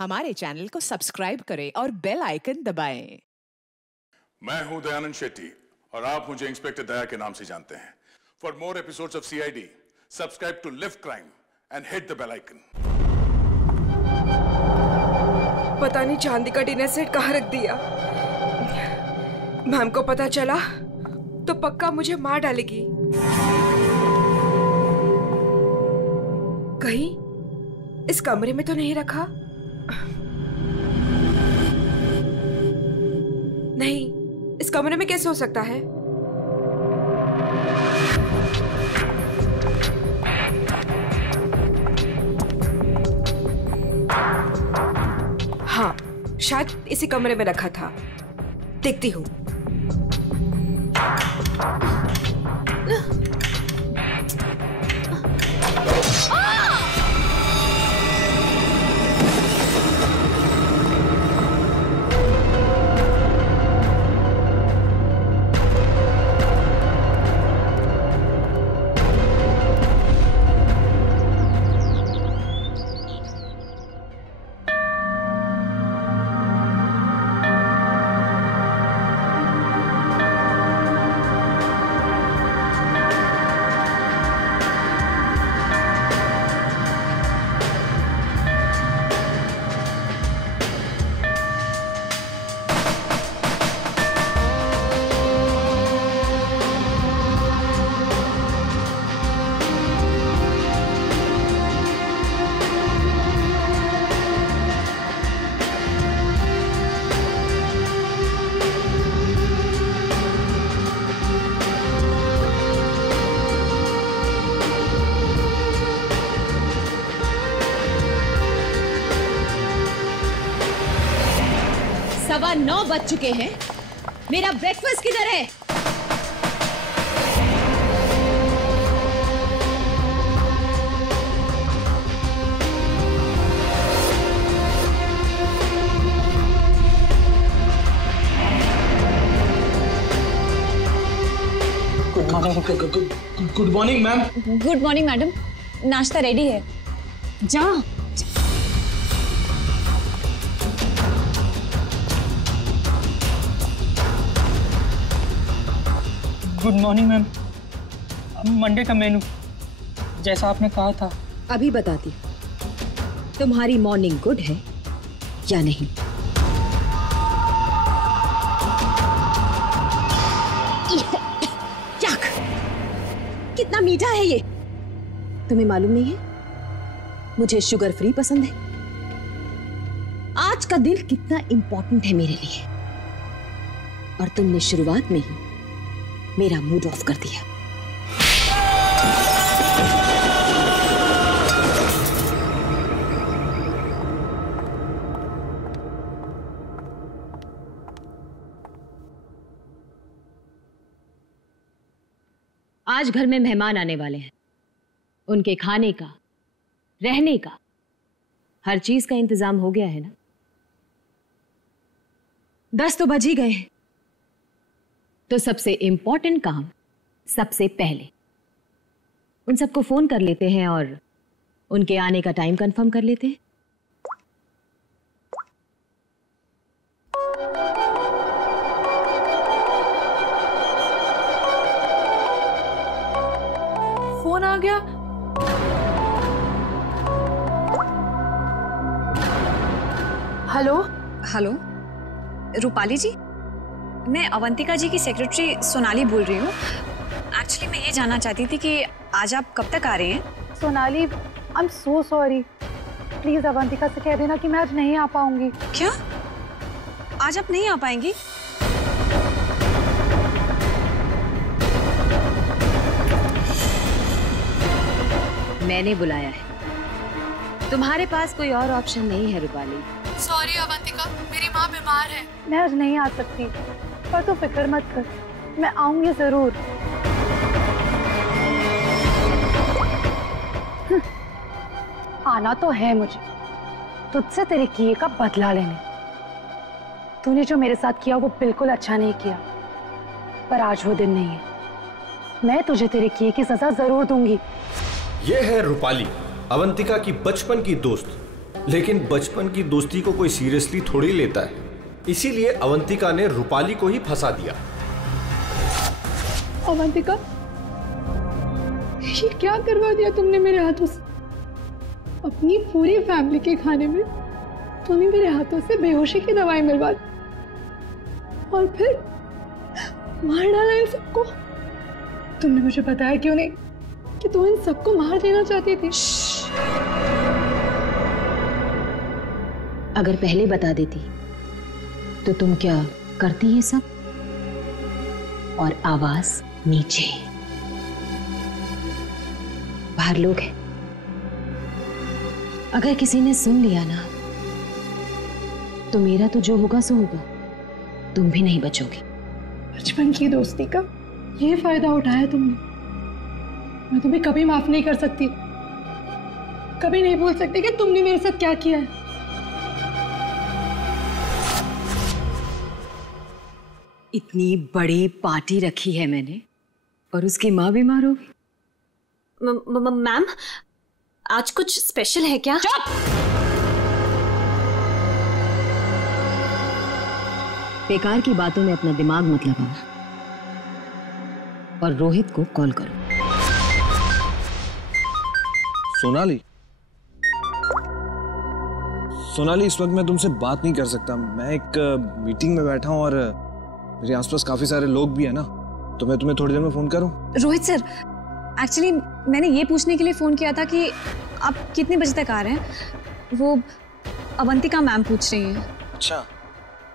हमारे चैनल को सब्सक्राइब करें और बेल आइकन दबाएं। मैं हूं दयानंद शेट्टी और आप मुझे इंस्पेक्टर दया के नाम से जानते हैं। For more episodes of CID, subscribe to live crime and hit the bell icon. पता नहीं चांदी का डिनर सेट कहाँ रख दिया। मैम को पता चला तो पक्का मुझे मार डालेगी। कहीं इस कमरे में तो नहीं रखा? नहीं, इस कमरे में कैसे हो सकता है? हाँ, शायद इसी कमरे में रखा था। देखती हूँ। सवा 9 बज चुके हैं। मेरा ब्रेकफास्ट किधर है? Good morning ma'am. Good morning madam, नाश्ता रेडी है। जा। Good morning ma'am. मंडे का मेनू जैसा आपने कहा था। अभी बताती तुम्हारी मॉर्निंग गुड है या नहीं। याक, कितना मीठा है ये। तुम्हें मालूम नहीं है मुझे शुगर फ्री पसंद है। आज का दिन कितना इंपॉर्टेंट है मेरे लिए, और तुमने शुरुआत में ही मेरा मूड ऑफ कर दिया। आज घर में मेहमान आने वाले हैं। उनके खाने का, रहने का, हर चीज का इंतजाम हो गया है ना? 10 तो बज ही गए हैं। तो सबसे इंपॉर्टेंट काम सबसे पहले उन सबको फोन कर लेते हैं और उनके आने का टाइम कंफर्म कर लेते हैं। फोन आ गया। हेलो हेलो, रूपाली जी, मैं अवंतिका जी की सेक्रेटरी सोनाली बोल रही हूँ। एक्चुअली मैं ये जानना चाहती थी कि आज आप कब तक आ रहे हैं? Sonali, I am so sorry. Please Avantika से कह देना कि मैं आज नहीं आ पाऊंगी। क्या? आज आप नहीं आ पाएंगी? मैंने बुलाया है, तुम्हारे पास कोई और ऑप्शन नहीं है रूपाली। सॉरी अवंतिका, मेरी माँ बीमार है। मैं आज नहीं आ सकती, पर तू फिक्र मत कर, मैं आऊंगी जरूर। आना तो है मुझे, तुझसे तेरे किए का बदला लेने। तूने जो मेरे साथ किया वो बिल्कुल अच्छा नहीं किया, पर आज वो दिन नहीं है। मैं तुझे तेरे किए की सजा जरूर दूंगी। ये है रूपाली, अवंतिका की बचपन की दोस्त। लेकिन बचपन की दोस्ती को कोई सीरियसली थोड़ी लेता है, इसीलिए अवंतिका ने रूपाली को ही फंसा दिया। अवंतिका, ये क्या करवा दिया तुमने मेरे हाथों से? अपनी पूरी फैमिली के खाने में तुमने मेरे हाथों से बेहोशी की दवाई मिलवा दी और फिर मार डाला इन सबको। तुमने मुझे बताया क्यों नहीं कि तुम इन सबको मार देना चाहती थी? अगर पहले बता देती तो तुम क्या करती ये सब? और आवाज नीचे, बाहर लोग हैं, अगर किसी ने सुन लिया ना तो मेरा तो जो होगा सो होगा, तुम भी नहीं बचोगी। बचपन की दोस्ती का ये फायदा उठाया तुमने। मैं तुम्हें कभी माफ नहीं कर सकती, कभी नहीं भूल सकती कि तुमने मेरे साथ क्या किया है। इतनी बड़ी पार्टी रखी है मैंने और उसकी माँ बीमार होगी। मैम, आज कुछ स्पेशल है क्या? चुप! बेकार की बातों में अपना दिमाग मत लगाओ और रोहित को कॉल करो। सोनाली, इस वक्त मैं तुमसे बात नहीं कर सकता। मैं एक मीटिंग में बैठा हूं और मेरे आसपास काफी सारे लोग भी है ना, तो मैं तुम्हें थोड़ी देर में फोन करूं? रोहित सर, एक्चुअली मैंने ये पूछने के लिए फोन किया था कि आप कितने बजे तक आ रहे हैं। वो अवंतिका मैम पूछ रही हैं। अच्छा,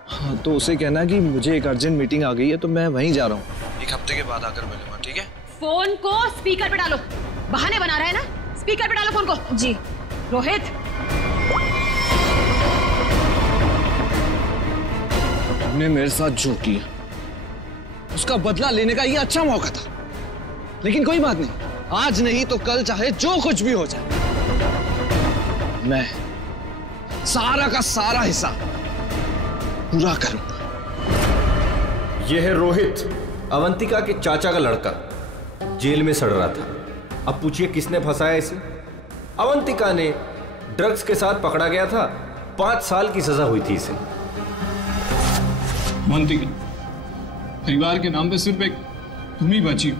हाँ, तो उसे कहना कि मुझे एक अर्जेंट मीटिंग आ गई है, तो मैं वहीं जा रहा हूँ। एक हफ्ते के बाद आकर मिलूंगा, ठीक है? फोन को स्पीकर पे डालो। बहाने बना रहा है ना, स्पीकर पे डालो फोन को। जी। रोहित, तुमने मेरे साथ जो किया उसका बदला लेने का ये अच्छा मौका था, लेकिन कोई बात नहीं, आज नहीं तो कल चाहे जो कुछ भी हो जाए, मैं सारा का सारा हिसाब पूरा करूंगा। यह है रोहित, अवंतिका के चाचा का लड़का, जेल में सड़ रहा था। अब पूछिए किसने फंसाया इसे? अवंतिका ने। ड्रग्स के साथ पकड़ा गया था, 5 साल की सजा हुई थी इसे। अवंतिका, परिवार के नाम पे सिर्फ एक तुम ही बची हो।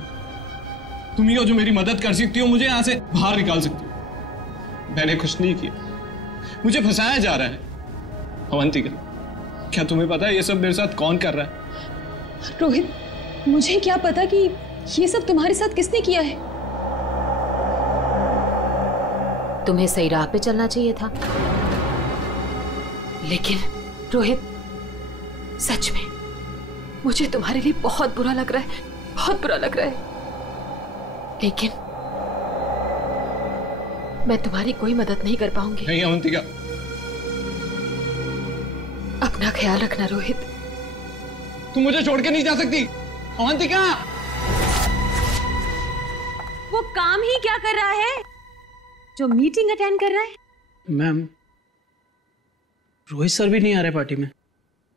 तुम ही हो जो मेरी मदद कर सकती हो, मुझे यहां से बाहर निकाल सकती हो। मैंने कुछ नहीं किया, मुझे फंसाया जा रहा है। अवंतिका, क्या तुम्हें पता है ये सब मेरे साथ कौन कर रहा है? रोहित, मुझे क्या पता कि ये सब तुम्हारे साथ किसने किया है। तुम्हें सही राह पे चलना चाहिए था। लेकिन रोहित, सच में मुझे तुम्हारे लिए बहुत बुरा लग रहा है, बहुत बुरा लग रहा है। लेकिन मैं तुम्हारी कोई मदद नहीं कर पाऊंगी। नहीं अवंतिका, अपना ख्याल रखना रोहित। तुम मुझे छोड़ के नहीं जा सकती। अवंतिका, वो काम ही क्या कर रहा है जो मीटिंग अटेंड कर रहा है? मैम, रोहित सर भी नहीं आ रहे पार्टी में,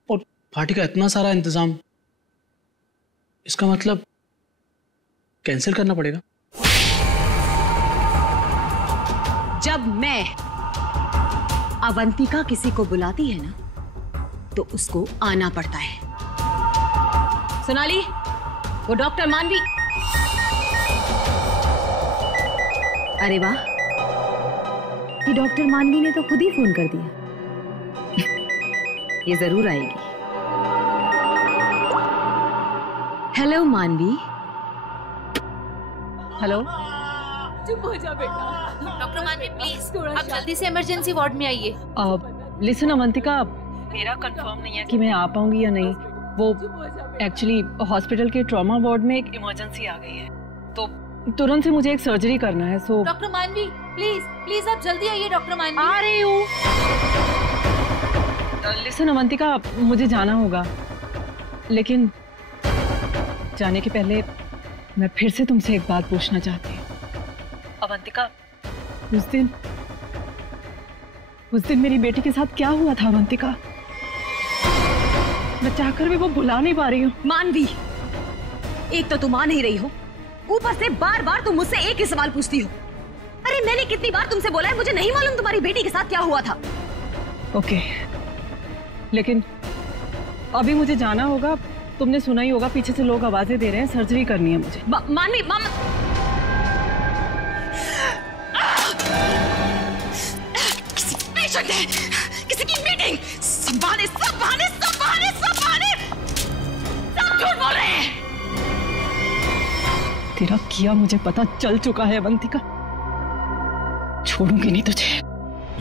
और पार्टी का इतना सारा इंतजाम, इसका मतलब कैंसिल करना पड़ेगा। जब मैं अवंतिका किसी को बुलाती है ना तो उसको आना पड़ता है। सोनाली, वो डॉक्टर मानवी। अरे वाह, ये डॉक्टर मानवी ने तो खुद ही फोन कर दिया। ये जरूर आएगी। हेलो मानवी। हेलो। चुप हो जा बेटा। डॉक्टर मानवी प्लीज आप जल्दी से इमरजेंसी वार्ड में आइए। लिसन अवंतिका, मेरा कंफर्म नहीं है कि मैं आ पाऊंगी या नहीं। वो एक्चुअली हॉस्पिटल के ट्रॉमा वार्ड में एक इमरजेंसी आ गई है, तो तुरंत से मुझे एक सर्जरी करना है। सो डॉक्टर मानवी प्लीज आप जल्दी आइए। डॉक्टर मानवी आ रही हूँ। लिसन अवंतिका, मुझे जाना होगा, लेकिन जाने के पहले मैं फिर से तुमसे एक बात पूछना चाहती हूँ। अवंतिका, उस दिन मेरी बेटी के साथ क्या हुआ था अवंतिका? मैं चाहकर भी वो भुला नहीं पा रही हूँ। मानवी, एक तो तुम आ नहीं रही हो, ऊपर से बार बार तुम मुझसे एक ही सवाल पूछती हो। अरे मैंने कितनी बार तुमसे बोला है, मुझे नहीं मालूम तुम्हारी बेटी के साथ क्या हुआ था। ओके, लेकिन अभी मुझे जाना होगा। तुमने सुना ही होगा, पीछे से लोग आवाजें दे रहे हैं, सर्जरी करनी है मुझे। मानवी, किसी पेशेंट है, किसी की मीटिंग, सब बहाने सब झूठ बोल रहे हैं। तेरा किया मुझे पता चल चुका है अवंतिका, छोड़ूंगी नहीं तुझे।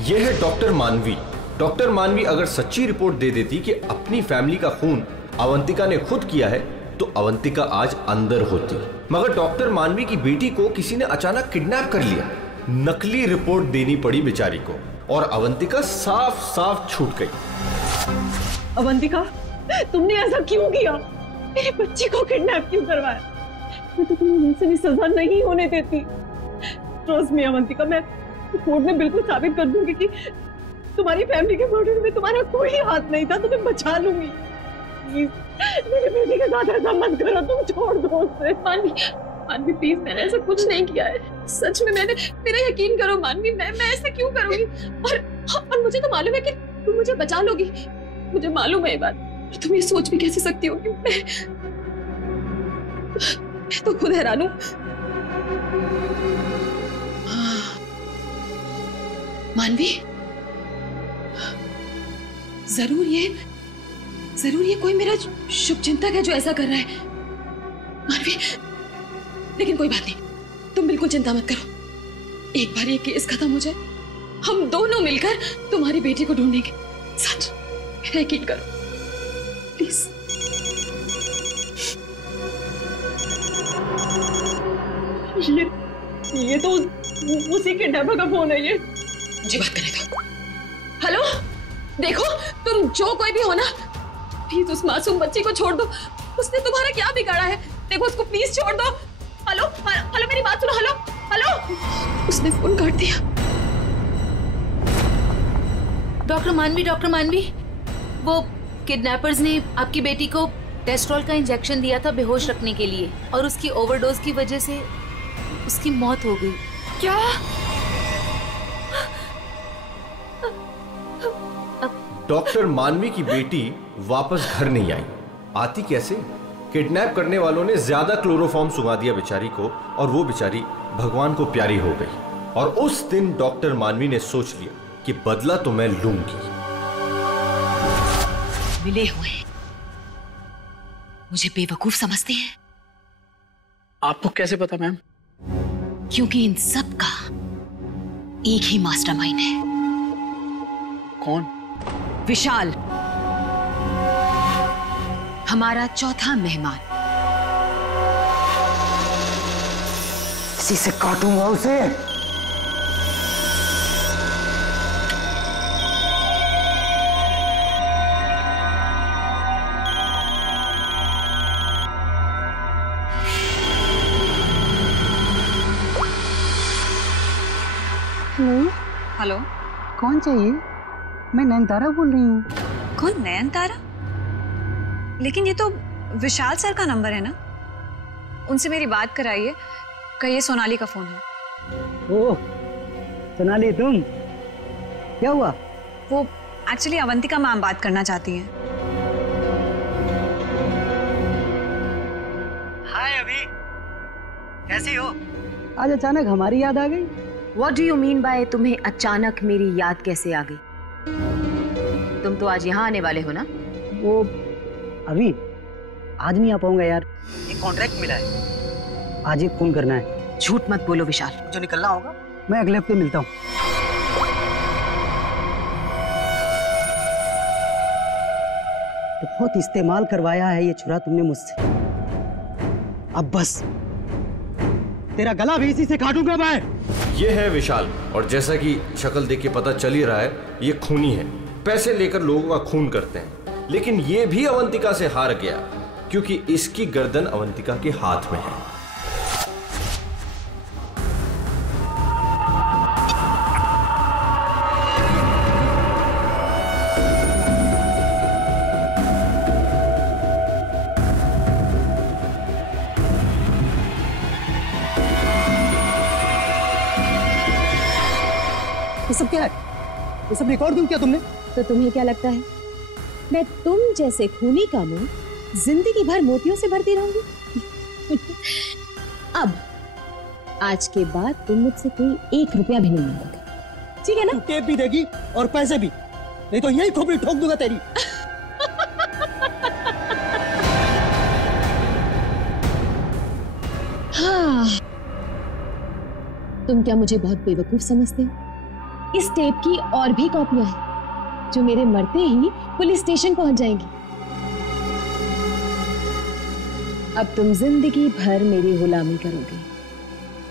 यह है डॉक्टर मानवी। डॉक्टर मानवी अगर सच्ची रिपोर्ट दे देती कि अपनी फैमिली का खून अवंतिका ने खुद किया है तो अवंतिका आज अंदर होती, मगर डॉक्टर मानवी की बेटी को किसी ने अचानक किडनैप कर लिया। नकली रिपोर्ट देनी पड़ी बेचारी को और अवंतिका साफ साफ छूट गई। अवंतिका, तुमने ऐसा क्यों किया? मेरे बच्चे को किडनैप क्यों करवाया? मैं तो तुम्हें उनसे भी सजा नहीं होने देती। ट्रस्ट मी अवंतिका, मैं कोर्ट में बिल्कुल साबित कर दूंगी कि तुम्हारी फैमिली के मर्डर में तुम्हारा कोई हाथ नहीं था। तुम्हें बचा लूंगी। प्लीज मेरे बेटे के साथ ऐसा मत करो, तुम छोड़ दो उसे। मानवी प्लीज, मैंने ऐसा कुछ नहीं किया है, सच में। मेरा यकीन करो मानवी, मैं ऐसा क्यों करूंगी? और मुझे तो मालूम है कि तुम मुझे बचा लोगी, मुझे मालूम है ये बात। और तुम ये सोच भी कैसे सकती हो कि मैं तो खुद हैरान हूं। मानवी, जरूर ये कोई मेरा शुभचिंतक है जो ऐसा कर रहा है। मानवी, लेकिन कोई बात नहीं, तुम बिल्कुल चिंता मत करो। एक बार ये केस खत्म हो जाए, हम दोनों मिलकर तुम्हारी बेटी को ढूंढेंगे। सच, मेरा यकीन करो प्लीज। ये तो उसी के किडनैपर का फोन है। ये जी बात करने दो। हेलो, देखो तुम जो कोई भी हो ना, प्लीज उस मासूम बच्ची को छोड़ दो। उसने तुम्हारा क्या बिगाड़ा है? देखो उसको प्लीज छोड़ दो। हेलो हेलो, मेरी बात सुनो। हेलो हेलो, उसने फोन काट दिया। डॉक्टर मानवी, वो किडनैपर्स ने आपकी बेटी को डेस्ट्रॉल का इंजेक्शन दिया था बेहोश रखने के लिए, और उसकी ओवरडोज की वजह से उसकी मौत हो गई। क्या? डॉक्टर मानवी की बेटी वापस घर नहीं आई। आती कैसे? किडनैप करने वालों ने ज्यादा क्लोरोफॉर्म सुंघा दिया बेचारी को, और वो बेचारी भगवान को प्यारी हो गई। और उस दिन डॉक्टर मानवी ने सोच लिया कि बदला तो मैं लूंगी। मिले हुए मुझे बेवकूफ समझते हैं। आपको कैसे पता मैम? क्योंकि इन सब का एक ही मास्टरमाइंड है। कौन? विशाल, हमारा चौथा मेहमान। इसी से काटूंगा उसे। हेलो हेलो, कौन चाहिए? मैं नयनतारा बोल रही हूँ। कौन? नयनतारा? लेकिन ये तो विशाल सर का नंबर है ना, उनसे मेरी बात कराइए। कहिए सोनाली का फोन है। ओह सोनाली, तुम? क्या हुआ? वो एक्चुअली अवंतिका मैम बात करना चाहती हैं। हाय अभी, कैसी हो? आज अचानक हमारी याद आ गई। What do you mean by तुम्हें अचानक मेरी याद कैसे आ गई? तुम तो आज यहाँ आने वाले हो ना? वो अभी आज नहीं आ पाऊंगा यार, एक कॉन्ट्रैक्ट मिला है, आज एक फोन करना है। झूठ मत बोलो विशाल। जो निकलना होगा मैं अगले हफ्ते मिलता हूँ। बहुत इस्तेमाल करवाया है ये छुरा तुमने मुझसे, अब बस तेरा गला भी इसी से काटूंगा मैं। ये है विशाल, और जैसा कि शक्ल देख के पता चल ही रहा है, ये खूनी है। पैसे लेकर लोगों का खून करते हैं, लेकिन ये भी अवंतिका से हार गया क्योंकि इसकी गर्दन अवंतिका के हाथ में है। सब क्या है? ये सब रिकॉर्ड क्यों किया तुमने? तो तुम्हें क्या लगता है मैं तुम जैसे खूनी का मुंह जिंदगी भर मोतियों से भरती रहूंगी? अब आज के बाद तुम मुझसे कोई 1 रुपया भी नहीं मांगोगे, ठीक है ना? टेप भी देगी और पैसे भी, नहीं तो यही खोपड़ी ठोक दूंगा तेरी। हाँ, तुम क्या मुझे बहुत बेवकूफ समझते हो? इस टेप की और भी कॉपियां हैं जो मेरे मरते ही पुलिस स्टेशन पहुंच जाएंगी। अब तुम जिंदगी भर मेरी गुलामी करोगे,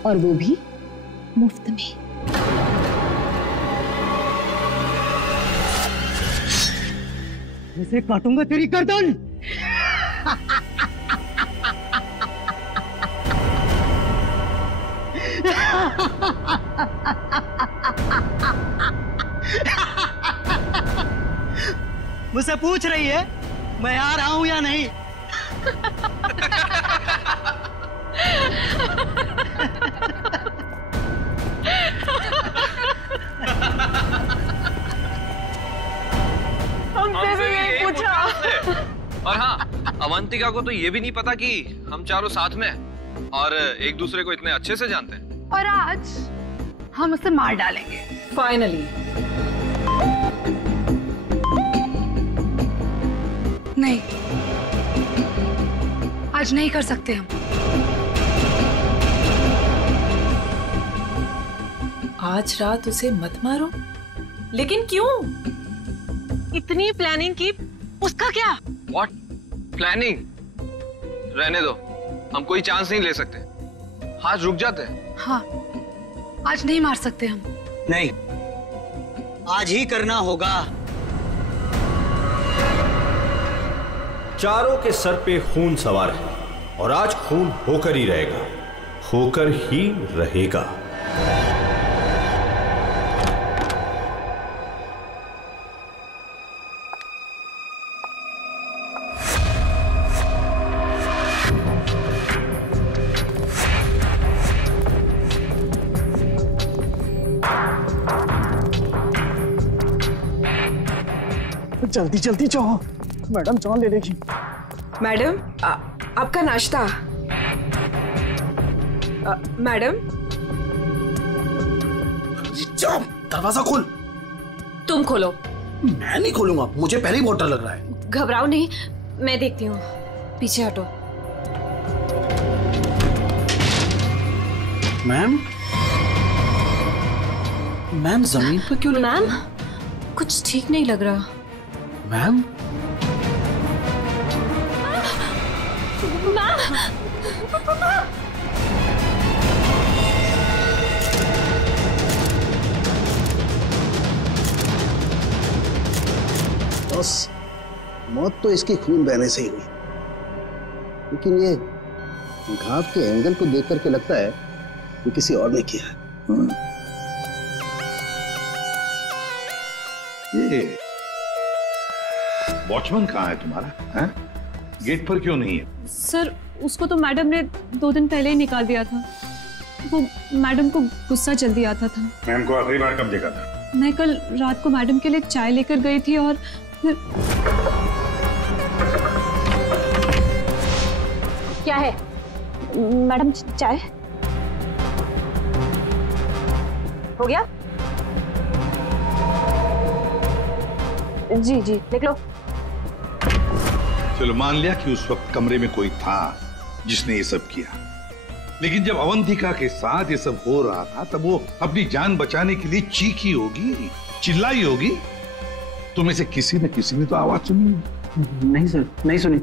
और वो भी मुफ्त में। ऐसे काटूंगा तेरी गर्दन। मुझसे पूछ रही है मैं आ रहा हूं या नहीं? हमसे भी यही पूछा। और हाँ, अवंतिका को तो ये भी नहीं पता कि हम चारों साथ में हैं और एक दूसरे को इतने अच्छे से जानते हैं। और आज हम उसे मार डालेंगे फाइनली। नहीं, आज नहीं कर सकते हम। आज रात उसे मत मारो। लेकिन क्यों? इतनी प्लानिंग की, उसका क्या? What? प्लानिंग? रहने दो, हम कोई चांस नहीं ले सकते। आज रुक जाते हैं। हाँ, आज नहीं मार सकते हम। नहीं, आज ही करना होगा। चारों के सर पे खून सवार है और आज खून होकर ही रहेगा, होकर ही रहेगा। जल्दी जल्दी जाओ, मैडम जान ले लेगी। मैडम, आपका नाश्ता। मैडम, जाओ, दरवाजा खोल। तुम खोलो। मैं नहीं खोलूंगा, मुझे पहले ही बहुत डर लग रहा है। घबराओ नहीं, मैं देखती हूँ। पीछे हटो। मैम, मैम जमीन पर क्यों? मैम, कुछ ठीक नहीं लग रहा। मैम, बस मौत तो इसकी खून बहने से ही हुई, लेकिन ये घाव के एंगल को देख करके लगता है कि किसी और ने किया है। ये वॉचमैन कहाँ है तुम्हारा? हैं? गेट पर क्यों नहीं है? सर, उसको तो मैडम ने 2 दिन पहले ही निकाल दिया था। वो मैडम को गुस्सा जल्दी आता था। मैम को आखिरी बार कब देखा था? मैं कल रात को मैडम के लिए चाय लेकर गई थी और फिर... क्या है मैडम? चाय हो गया? जी जी, देख लो। चलो मान लिया कि उस वक्त कमरे में कोई था जिसने ये सब किया, लेकिन जब अवंतिका के साथ ये सब हो रहा था तब वो अपनी जान बचाने के लिए चीखी होगी, चिल्लाई होगी। तुम्हें से किसी न किसी ने तो आवाज सुनी होगी। नहीं सर, नहीं सुनी।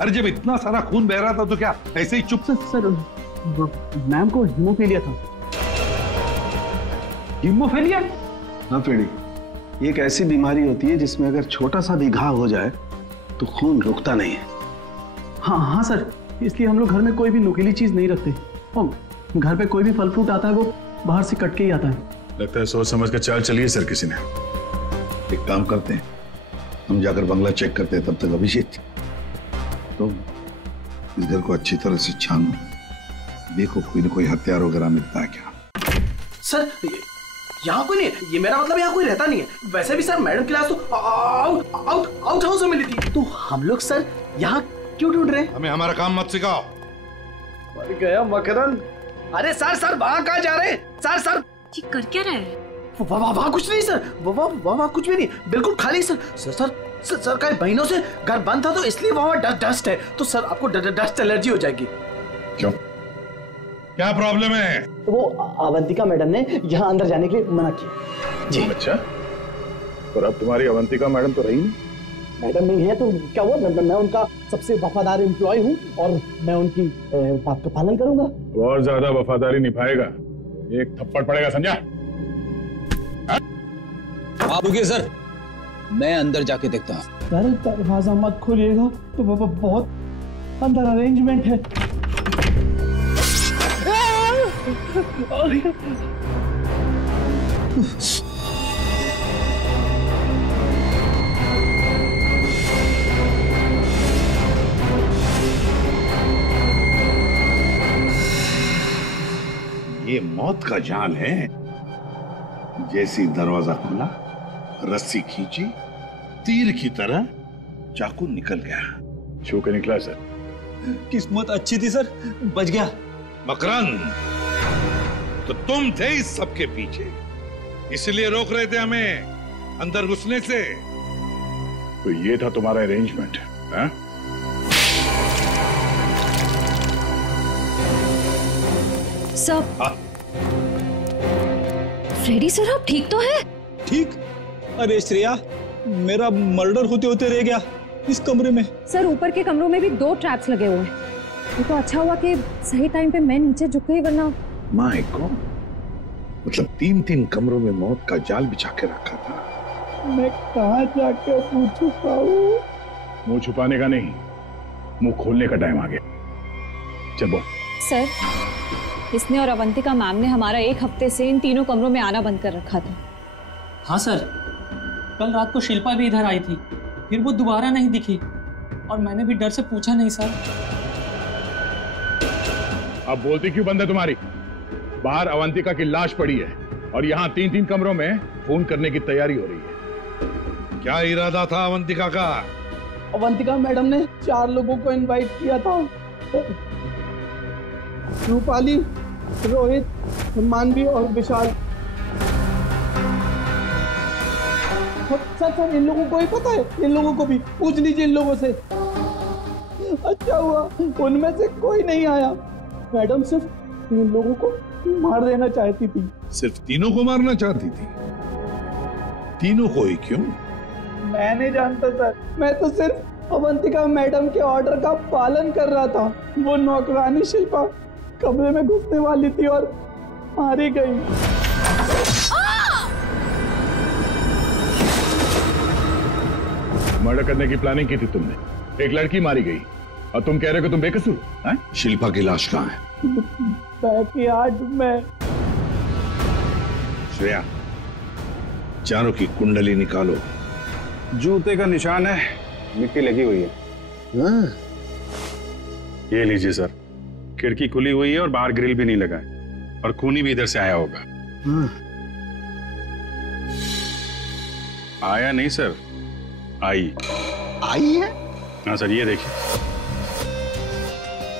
अरे जब इतना सारा खून बह रहा था तो क्या ऐसे ही चुप? सर, मैम को हीमोफीलिया था। हीमोफीलिया? हाँ फ्रेडी, ये एक ऐसी बीमारी होती है जिसमें अगर छोटा सा भी घाव हो जाए तो खून रुकता नहीं है। हाँ हाँ सर, इसलिए हम लोग घर में कोई भी नुकीली चीज नहीं रखते। और घर पे कोई भी फल फ्रूट आता है वो बाहर से कट के ही आता है। लगता है सोच समझ कर चाल चलिए सर किसी ने। एक काम करते हैं, हम जाकर बंगला चेक करते हैं, तब तक अभिषेक तो इस घर को अच्छी तरह से छानो, देखो कोई न कोई हथियार वगैरह मिलता है क्या। सर, यहाँ कोई नहीं है, ये मेरा मतलब यहाँ कोई रहता नहीं है। वैसे भी सर मैडम क्लास तो आउट हाउस में मिली थी, तो हम लोग सर यहाँ क्यों ढूंढ रहे हैं? हमें हमारा काम मत सिखाओ। मर गया मकरंद। अरे सर वहाँ कहाँ जा रहे हैं? सर ये कर क्या रहे हैं? वहाँ कुछ नहीं सर, वहाँ कुछ भी नहीं, बिल्कुल खाली सर का महीनों से घर बंद था तो इसलिए वहाँ डस्ट है, तो सर आपको डस्ट एलर्जी हो जाएगी। क्यों, क्या प्रॉब्लम है? तो वो अवंतिका मैडम ने यहाँ अंदर जाने के लिए मना किया जी। अच्छा, और अब तुम्हारी अवंतिका मैडम तो रही नहीं? मैडम नहीं है तो क्या हुआ, मैं उनका सबसे वफादार एम्प्लॉय हूँ और मैं उनकी बात का पालन करूंगा। और ज्यादा वफादारी निभाएगा एक थप्पड़ पड़ेगा, समझा? आप रुकिए सर, मैं अंदर जाके देखता हूँ। अरे दरवाजा मत खोलिएगा, तो बहुत अंदर अरेंजमेंट है। ये मौत का जाल है। जैसी दरवाजा खुला, रस्सी खींची, तीर की तरह चाकू निकल गया। छू के निकला सर। किस्मत अच्छी थी सर, बच गया। मकरंद, तो तुम थे इस सब के पीछे, इसलिए रोक रहे थे हमें अंदर घुसने से। तो ये था तुम्हारा अरेंजमेंट है? सब फ्रेडी सर, आप ठीक तो है? ठीक? अरे श्रेया, मेरा मर्डर होते होते रह गया इस कमरे में। सर ऊपर के कमरों में भी 2 ट्रैप्स लगे हुए हैं। ये तो अच्छा हुआ कि सही टाइम पे मैं नीचे झुक गई, वरना माय गॉड, मतलब 3 कमरों में मौत का जाल बिछा के रखा था। मैं कहाँ जाके मुंह छुपाऊं? मुंह छुपाने का नहीं, मुंह खोलने का टाइम आ गया। चल बोल। सर, इसने और अवंतिका मैम ने हमारा 1 हफ्ते से इन 3 कमरों में आना बंद कर रखा था। हाँ सर, कल रात को शिल्पा भी इधर आई थी, फिर वो दोबारा नहीं दिखी और मैंने भी डर से पूछा नहीं सर। अब बोलती क्यों बंद है तुम्हारी? बाहर अवंतिका की लाश पड़ी है और यहाँ 3 कमरों में फोन करने की तैयारी हो रही है। क्या इरादा था अवंतिका का? अवंतिका मैडम ने 4 लोगों को इनवाइट किया था। रूपाली, रोहित, मानवी और विशाल। सर इन लोगों को ही पता है, इन लोगों को भी पूछ लीजिए इन लोगों से। अच्छा हुआ उनमें से कोई नहीं आया। मैडम सिर्फ 3 लोगों को मार देना चाहती थी। सिर्फ 3 को मारना चाहती थी? 3 को ही क्यों? मैं नहीं जानता सर, मैं तो सिर्फ अवंतिका मैडम के ऑर्डर का पालन कर रहा था। वो नौकरानी शिल्पा कमरे में घुसने वाली थी और मारी गई। मर्डर करने की प्लानिंग की थी तुमने, एक लड़की मारी गई और तुम कह रहे हो कि तुम बेकसूर हैं? शिल्पा की लाश कहाँ है? बैकयार्ड में। श्रेया, चारों की कुंडली निकालो। जूते का निशान है, मिट्टी लगी हुई है। ये लीजिए सर, खिड़की खुली हुई है और बाहर ग्रिल भी नहीं लगा है और खूनी भी इधर से आया होगा। आया नहीं सर, आई है? हाँ सर, ये देखिए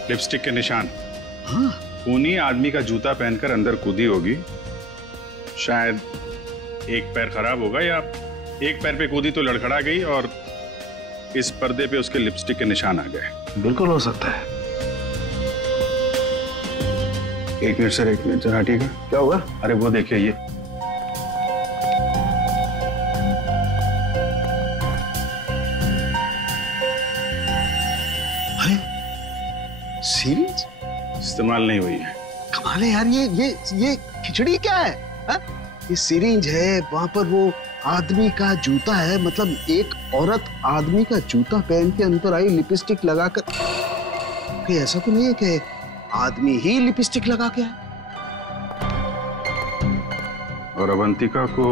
लिपस्टिक के निशान। खूनी आदमी का जूता पहनकर अंदर कूदी होगी। शायद एक पैर खराब होगा या एक पैर पे कूदी तो लड़खड़ा गई और इस पर्दे पे उसके लिपस्टिक के निशान आ गए। बिल्कुल हो सकता है। एक मिनट सर, एक मिनट सर, हटिएगा। क्या हुआ? अरे वो देखिए, ये अरे सीरीज इस्तेमाल नहीं हुई है। कमाल है यार, ये खिचड़ी क्या है? हा? ये सिरिंज है, वहां पर वो आदमी का जूता है, मतलब एक औरत आदमी का जूता पहन के अंदर आई लिपस्टिक लगाकर। कहीं ऐसा तो नहीं है कि आदमी ही लिपस्टिक लगा के आए? और अवंतिका को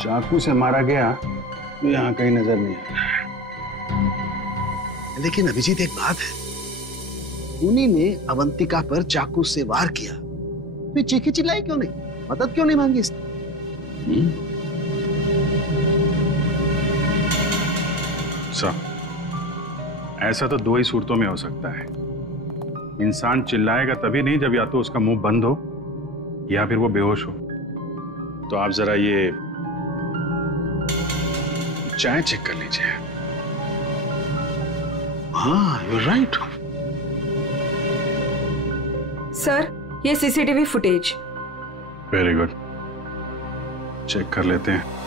चाकू से मारा गया तो यहाँ कहीं नजर नहीं आया। लेकिन अभिजीत एक बात है, खूनी ने अवंतिका पर चाकू से वार किया, फिर चीखी चिल्लाई क्यों नहीं? मदद क्यों नहीं मांगी इसने? ऐसा तो दो ही सूरतों में हो सकता है। इंसान चिल्लाएगा तभी नहीं जब या तो उसका मुंह बंद हो या फिर वो बेहोश हो। तो आप जरा ये चाय चेक कर लीजिए। हाँ, you're right. सर, ये CCTV footage. Very good, check कर लेते हैं।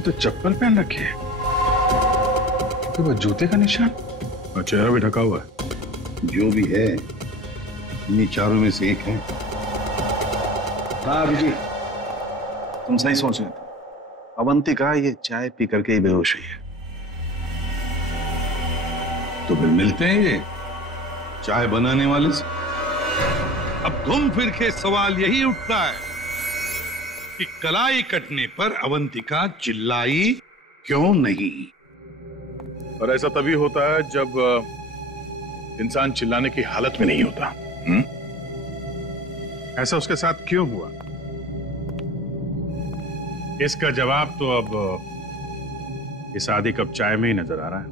तो चप्पल पहन रखी है, तो वो जूते का निशान और चेहरा भी ढका हुआ है। जो भी है, इन्हीं चारों में से एक है। हाँ अभिजीत, तुम सही सोच रहे थे। अवंतिका ये चाय पी करके ही बेहोश हुई है। तो फिर मिलते हैं ये चाय बनाने वाले से। अब घूम फिर के सवाल यही उठता है कि कलाई कटने पर अवंतिका चिल्लाई क्यों नहीं? और ऐसा तभी होता है जब इंसान चिल्लाने की हालत में नहीं होता। ऐसा उसके साथ क्यों हुआ? इसका जवाब तो अब इस आधी कप चाय में ही नजर आ रहा है।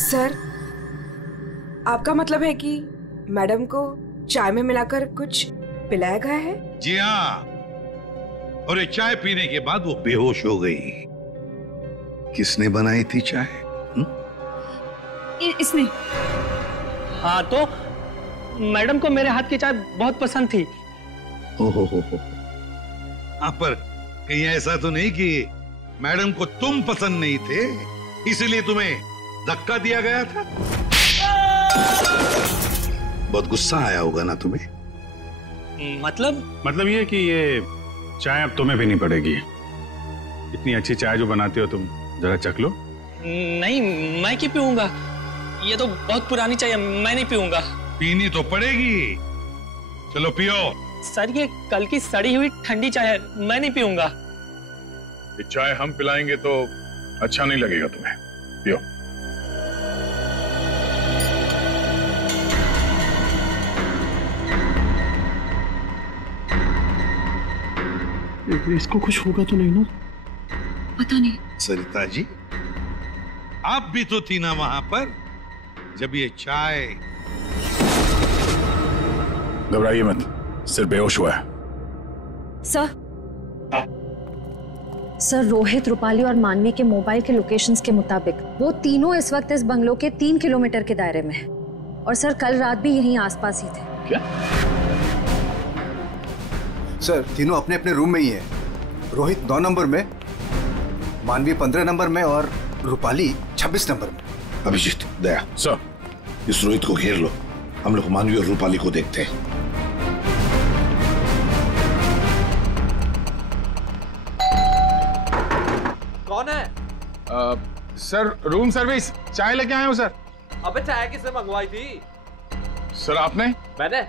सर, आपका मतलब है कि मैडम को चाय में मिलाकर कुछ पिलाया गया है? जी हाँ, और ये चाय पीने के बाद वो बेहोश हो गई। किसने बनाई थी चाय? इसने। हाँ, तो मैडम को मेरे हाथ की चाय बहुत पसंद थी। हो। हाँ, पर कहीं ऐसा तो नहीं कि मैडम को तुम पसंद नहीं थे इसलिए तुम्हें धक्का दिया गया था? बहुत गुस्सा आया होगा ना तुम्हें? मतलब ये कि ये चाय अब तुम्हें पीनी पड़ेगी। इतनी अच्छी चाय जो बनाते हो तुम, जरा चख लो। नहीं, मैं क्यों पीऊंगा? ये तो बहुत पुरानी चाय है, मैं नहीं पीऊंगा। पीनी तो पड़ेगी, चलो पियो। सर, ये कल की सड़ी हुई ठंडी चाय है, मैं नहीं पीऊंगा। ये चाय हम पिलाएंगे तो अच्छा नहीं लगेगा तुम्हें, पियो। इसको कुछ होगा तो नहीं ना? पता नहीं। सरिता जी, आप भी तो थी ना वहां पर जब ये चाय। घबराइए मत, सिर्फ बेहोश हुआ है। सर, रोहित, रूपाली और मानवी के मोबाइल के लोकेशंस के मुताबिक वो तीनों इस वक्त इस बंगलो के 3 किलोमीटर के दायरे में हैं। और सर, कल रात भी यहीं आसपास ही थे। क्या? सर, तीनों अपने अपने रूम में ही है। रोहित 9 नंबर में, मानवी 15 नंबर में और रूपाली 26 नंबर में। अभिजीत, दया सर, इस रोहित को घेर लो, हम लोग मानवी और रूपाली को देखते हैं। कौन है? सर, रूम सर्विस, चाय लेके आए हो सर। अबे चाय किसने मंगवाई थी? सर, आपने? मैंने।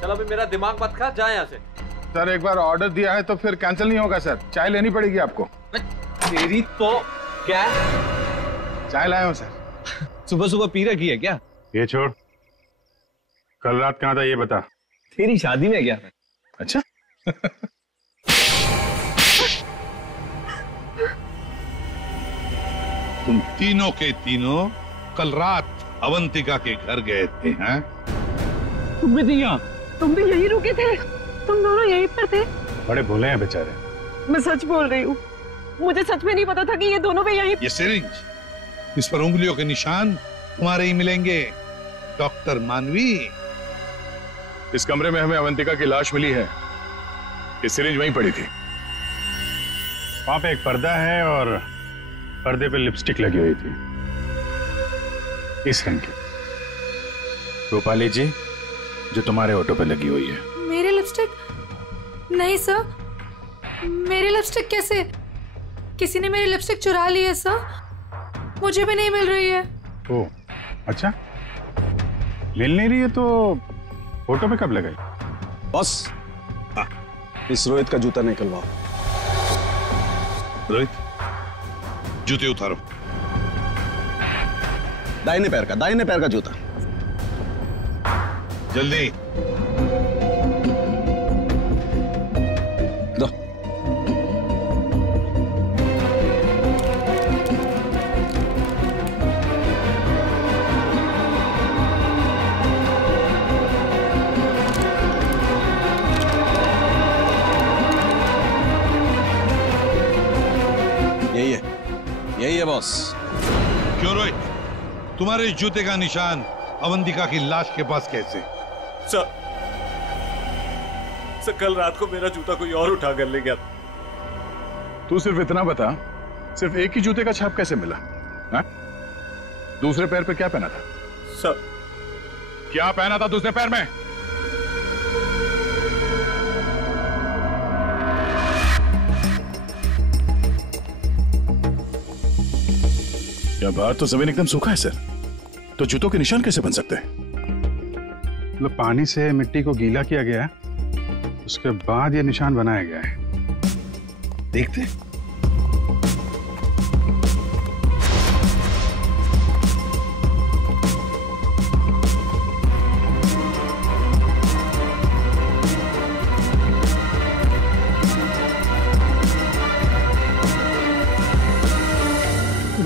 चलो अभी मेरा दिमाग मत खा, जाए यहाँ से। सर, एक बार ऑर्डर दिया है तो फिर कैंसिल नहीं होगा सर, चाय लेनी पड़ेगी आपको। तेरी तो क्या? चाय लाया हूँ सर। सुबह सुबह पी रखी है क्या? ये छोड़, कल रात कहाँ था ये बता। तेरी शादी में गया। अच्छा। तुम तीनों के तीनों कल रात अवंतिका के घर गए थे, हैं? तुम भी दिया? तुम भी यहीं रुके थे? तुम दोनों यहीं पर थे? बड़े भोले हैं बेचारे। मैं सच बोल रही हूँ, मुझे सच में नहीं पता था कि ये दोनों भी यहीं। ये सिरिंज, इस पर उंगलियों के निशान तुम्हारे ही मिलेंगे, डॉक्टर मानवी। इस कमरे में हमें अवंतिका की लाश मिली है, ये सिरिंज वहीं पड़ी थी। वहां पे एक पर्दा है और पर्दे पे लिपस्टिक लगी हुई थी, इस रंग की। रूपाली जी, जो तुम्हारे ऑटो पे लगी हुई है। लिपस्टिक? नहीं सर, मेरी लिपस्टिक कैसे? किसी ने मेरी लिपस्टिक चुरा ली है सर, मुझे भी नहीं मिल रही है। ओह, अच्छा, मिल नहीं रही है तो फोटो पे कब लगाई? बॉस, इस रोहित का जूता निकलवाओ। रोहित, जूते उतारो। दाहिने पैर का जूता। जल्दी। दो। यही है बॉस। क्यों रोहित, तुम्हारे जूते का निशान अवंतिका की लाश के पास कैसे? सर, कल रात को मेरा जूता कोई और उठा कर ले गया। तू सिर्फ इतना बता, सिर्फ एक ही जूते का छाप कैसे मिला? हा? दूसरे पैर पे क्या पहना था? सर, क्या पहना था दूसरे पैर में? क्या बात, तो जमीन एकदम सूखा है सर, तो जूतों के निशान कैसे बन सकते हैं? मतलब पानी से मिट्टी को गीला किया गया है, उसके बाद ये निशान बनाया गया है। देखते।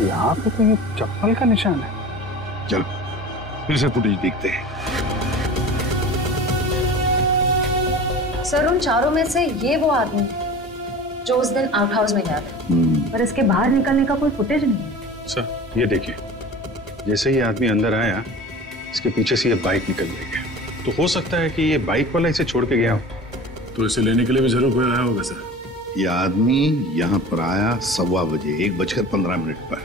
यहाँ पे तो ये चप्पल का निशान है। चलो फिर से फुटेज देखते हैं। सर, उन चारों में से ये वो आदमी जो उस दिन आउट हाउस में गया था, पर इसके बाहर निकलने का कोई फुटेज नहीं है। सर, ये देखिए, जैसे ही आदमी अंदर आया, इसके पीछे से ये बाइक निकल गई है। तो हो सकता है कि ये बाइक वाला इसे छोड़ के गया हो। तो इसे लेने के लिए भी जरूर कोई आया होगा सर। ये आदमी यहाँ पर आया 1:15 बजे, 1:15 पर,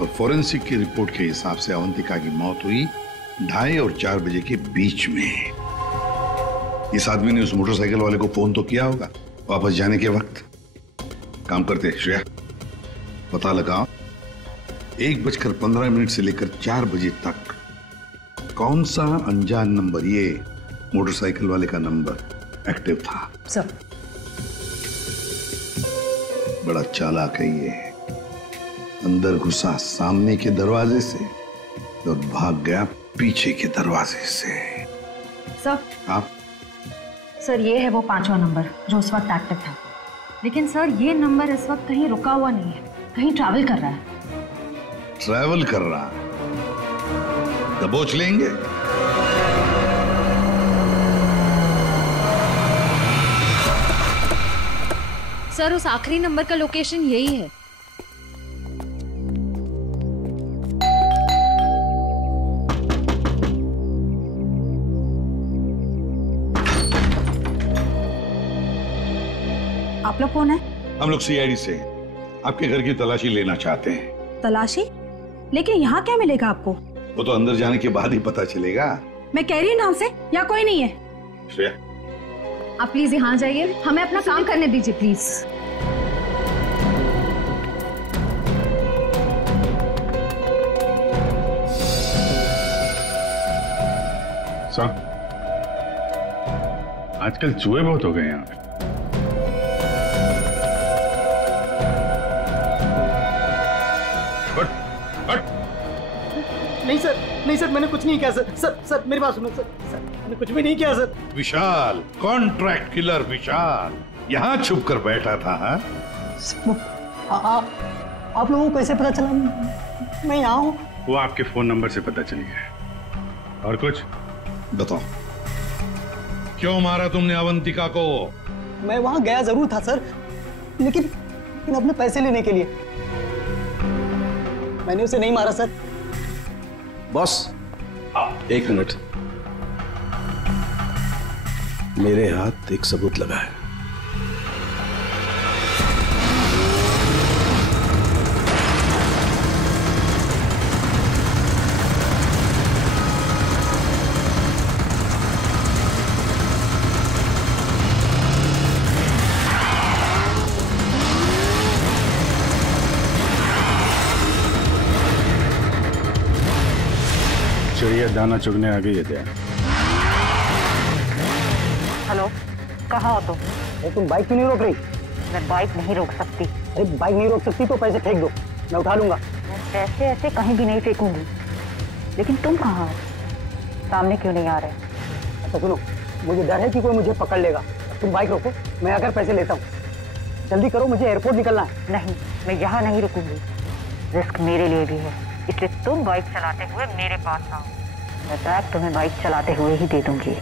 और फोरेंसिक की रिपोर्ट के हिसाब से अवंतिका की मौत हुई 2:30 और 4 बजे के बीच में। इस आदमी ने उस मोटरसाइकिल वाले को फोन तो किया होगा वापस जाने के वक्त। काम करते श्रेया, पता लगाओ 1:15 से लेकर 4 बजे तक कौन सा अनजान नंबर, ये मोटरसाइकिल वाले का नंबर एक्टिव था। सर, बड़ा चालाक है ये। अंदर घुसा सामने के दरवाजे से और भाग गया पीछे के दरवाजे से। सर, आप? सर, ये है वो 5वां नंबर जो उस वक्त एक्टिव था। लेकिन सर, ये नंबर इस वक्त कहीं रुका हुआ नहीं है, कहीं ट्रैवल कर रहा है। ट्रैवल कर रहा? दबोच लेंगे। सर, उस आखिरी नंबर का लोकेशन यही है। आप लोग कौन है? हम लोग सीआईडी से आपके घर की तलाशी लेना चाहते हैं। तलाशी? लेकिन यहाँ क्या मिलेगा आपको? वो तो अंदर जाने के बाद ही पता चलेगा। मैं कह रही हूँ ना उनसे, यहाँ कोई नहीं है। श्रेया, आप प्लीज यहाँ जाइए, हमें अपना काम करने दीजिए प्लीज। सर, आजकल चूहे बहुत हो गए यहाँ पे। नहीं सर, मैंने कुछ नहीं किया सर। सर मेरी बात सुनो सर, मैंने कुछ भी नहीं किया सर। विशाल, कॉन्ट्रैक्ट किलर विशाल, यहाँ छुप कर बैठा था। आप लोगों को कैसे पता चला मैं यहाँ हूँ? वो आपके फोन नंबर से पता चली है। और कुछ बताओ, क्यों मारा तुमने अवंतिका को? मैं वहां गया जरूर था सर, लेकिन अपने पैसे लेने के लिए। मैंने उसे नहीं मारा सर। बॉस, 1 मिनट, मेरे हाथ एक सबूत लगा है। चिड़िया दाना चुगने आ गई है क्या? हेलो, कहाँ हो तुम? तुम बाइक क्यों नहीं रोक रही? मैं बाइक नहीं रोक सकती। अरे बाइक नहीं रोक सकती तो पैसे फेंक दो, मैं उठा लूंगा। मैं पैसे ऐसे कहीं भी नहीं फेंकूंगी। लेकिन तुम कहाँ हो? सामने क्यों नहीं आ रहे? अच्छा सुनो, मुझे डर है कि कोई मुझे पकड़ लेगा। तुम बाइक रोको, मैं आकर पैसे लेता हूँ। जल्दी करो, मुझे एयरपोर्ट निकलना है। नहीं, मैं यहाँ नहीं रुकूंगी। रिस्क मेरे लिए भी है, इसलिए तुम बाइक चलाते हुए मेरे पास आओ। मैं बैग तुम्हें बाइक चलाते हुए ही दे दूंगी।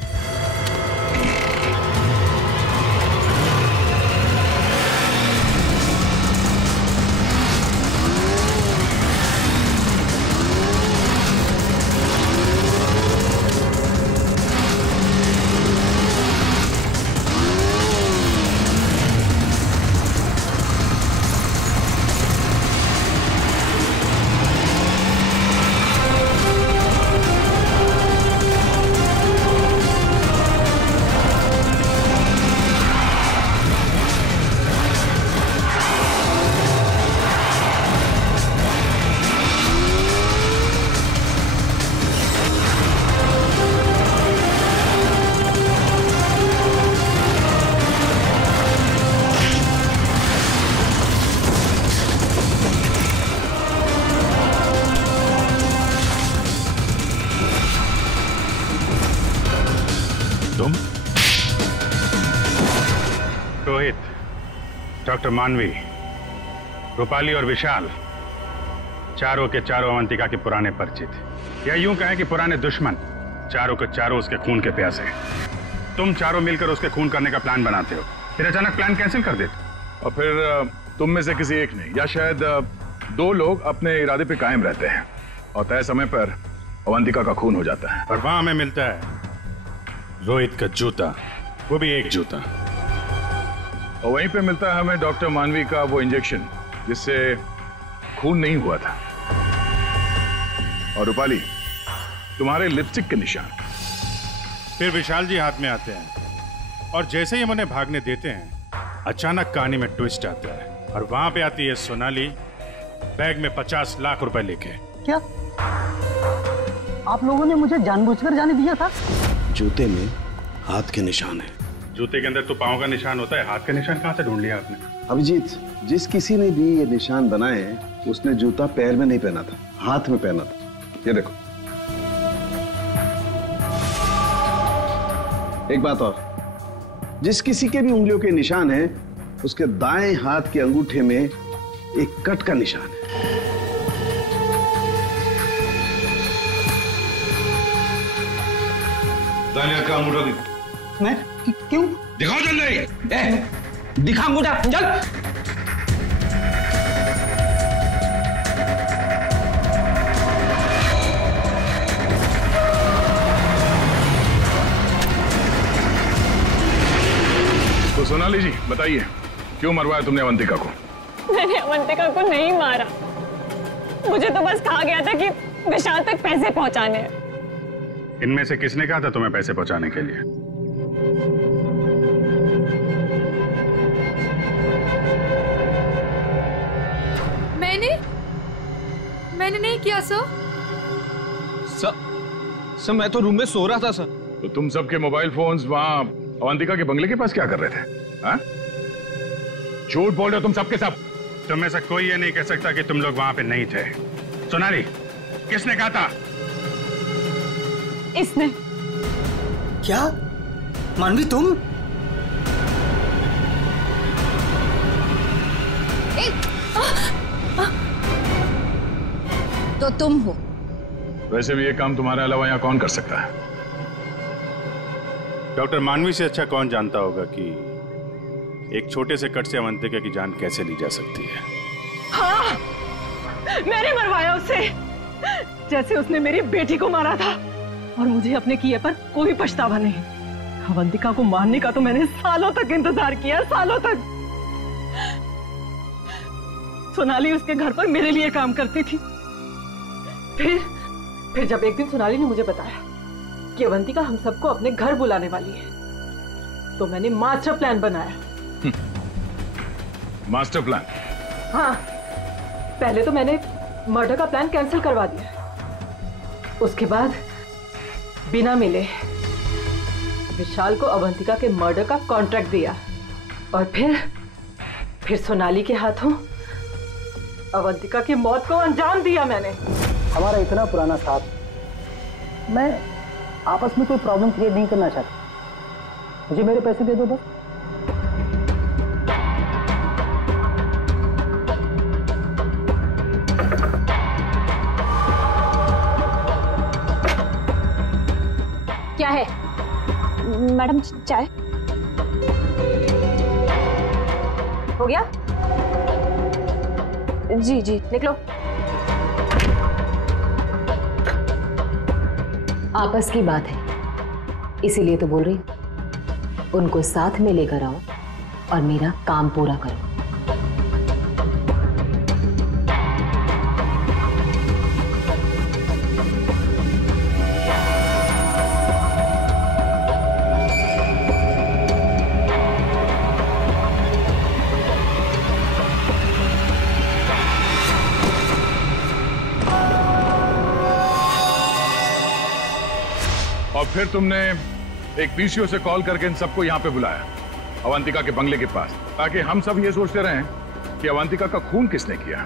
रोहित, डॉक्टर मानवी, रूपाली और विशाल चारों के चारों अवंतिका के पुराने परिचित, या यूं कहें कि पुराने दुश्मन। चारों के चारों उसके खून के प्यासे। तुम चारों मिलकर उसके खून करने का प्लान बनाते हो, फिर अचानक प्लान कैंसिल कर देते। और फिर तुम में से किसी एक ने या शायद दो लोग अपने इरादे पे कायम रहते हैं और तय समय पर अवंतिका का खून हो जाता है। और वहां हमें मिलता है रोहित का जूता, वो भी एक जूता। और वहीं पे मिलता है हमें डॉक्टर मानवी का वो इंजेक्शन जिससे खून नहीं हुआ था। और रूपाली, तुम्हारे लिपस्टिक के निशान। फिर विशाल जी हाथ में आते हैं और जैसे ही हम उन्हें भागने देते हैं, अचानक कहानी में ट्विस्ट आता है और वहां पे आती है सोनाली बैग में 50 लाख रुपए लेके। क्या आप लोगों ने मुझे जानबूझकर जाने दिया था? जूते में हाथ के निशान है। जूते के अंदर तो पांव का निशान होता है, हाथ का निशान कहां से ढूंढ लिया आपने? अभिजीत, जिस किसी ने भी ये निशान बनाए हैं उसने जूता पैर में नहीं पहना था, हाथ में पहना था। ये देखो। एक बात और, जिस किसी के भी उंगलियों के निशान हैं, उसके दाएं हाथ के अंगूठे में एक कट का निशान है। दाएं हाथ का अंगूठा दिखा। मैं क्यों? दिखाओ जल्दी। दिखा अंगूठा, चल। तो सोनाली जी बताइए, क्यों मरवाया तुमने अवंतिका को? मैंने अवंतिका को नहीं मारा, मुझे तो बस कहा गया था कि विशाल तक पैसे पहुंचाने हैं। इनमें से किसने कहा था तुम्हें पैसे पहुंचाने के लिए? मैंने नहीं किया सर। सर मैं तो रूम में सो रहा था सर। तो तुम सबके मोबाइल फोन्स वहां अवंतिका के बंगले के पास क्या कर रहे थे? हाँ? झूठ बोल रहे हो तुम सबके सब। तुम में से कोई ये नहीं कह सकता कि तुम लोग वहां पे नहीं थे। सोनाली, किसने कहा था? इसने। क्या? मानवी तुम? तो तुम हो। वैसे भी ये काम तुम्हारे अलावा यहाँ कौन कर सकता है? डॉक्टर मानवी से अच्छा कौन जानता होगा कि एक छोटे से कट से अवंतिका की जान कैसे ली जा सकती है। हाँ, मैंने मरवाया उसे, जैसे उसने मेरी बेटी को मारा था। और मुझे अपने किए पर कोई पछतावा नहीं। अवंतिका को मारने का तो मैंने सालों तक इंतजार किया, सालों तक। सोनाली उसके घर पर मेरे लिए काम करती थी। फिर जब एक दिन सोनाली ने मुझे बताया कि अवंतिका हम सबको अपने घर बुलाने वाली है, तो मैंने मास्टर प्लान बनाया। Master plan? हाँ, पहले तो मैंने मर्डर का प्लान कैंसिल करवा दिया। उसके बाद बिना मिले विशाल को अवंतिका के मर्डर का कॉन्ट्रैक्ट दिया और फिर सोनाली के हाथों अवंतिका की मौत को अंजाम दिया मैंने। हमारा इतना पुराना साथ, मैं आपस में कोई प्रॉब्लम क्रिएट नहीं करना चाहता। मुझे मेरे पैसे दे दो बस। क्या है मैडम? चाय हो गया? जी जी, निकलो। आपस की बात है, इसीलिए तो बोल रही हूं। उनको साथ में लेकर आओ और मेरा काम पूरा करो। और फिर तुमने एक पीसीओ से कॉल करके इन सबको यहाँ पे बुलाया, अवंतिका के बंगले के पास, ताकि हम सब ये सोचते रहें कि अवंतिका का खून किसने किया।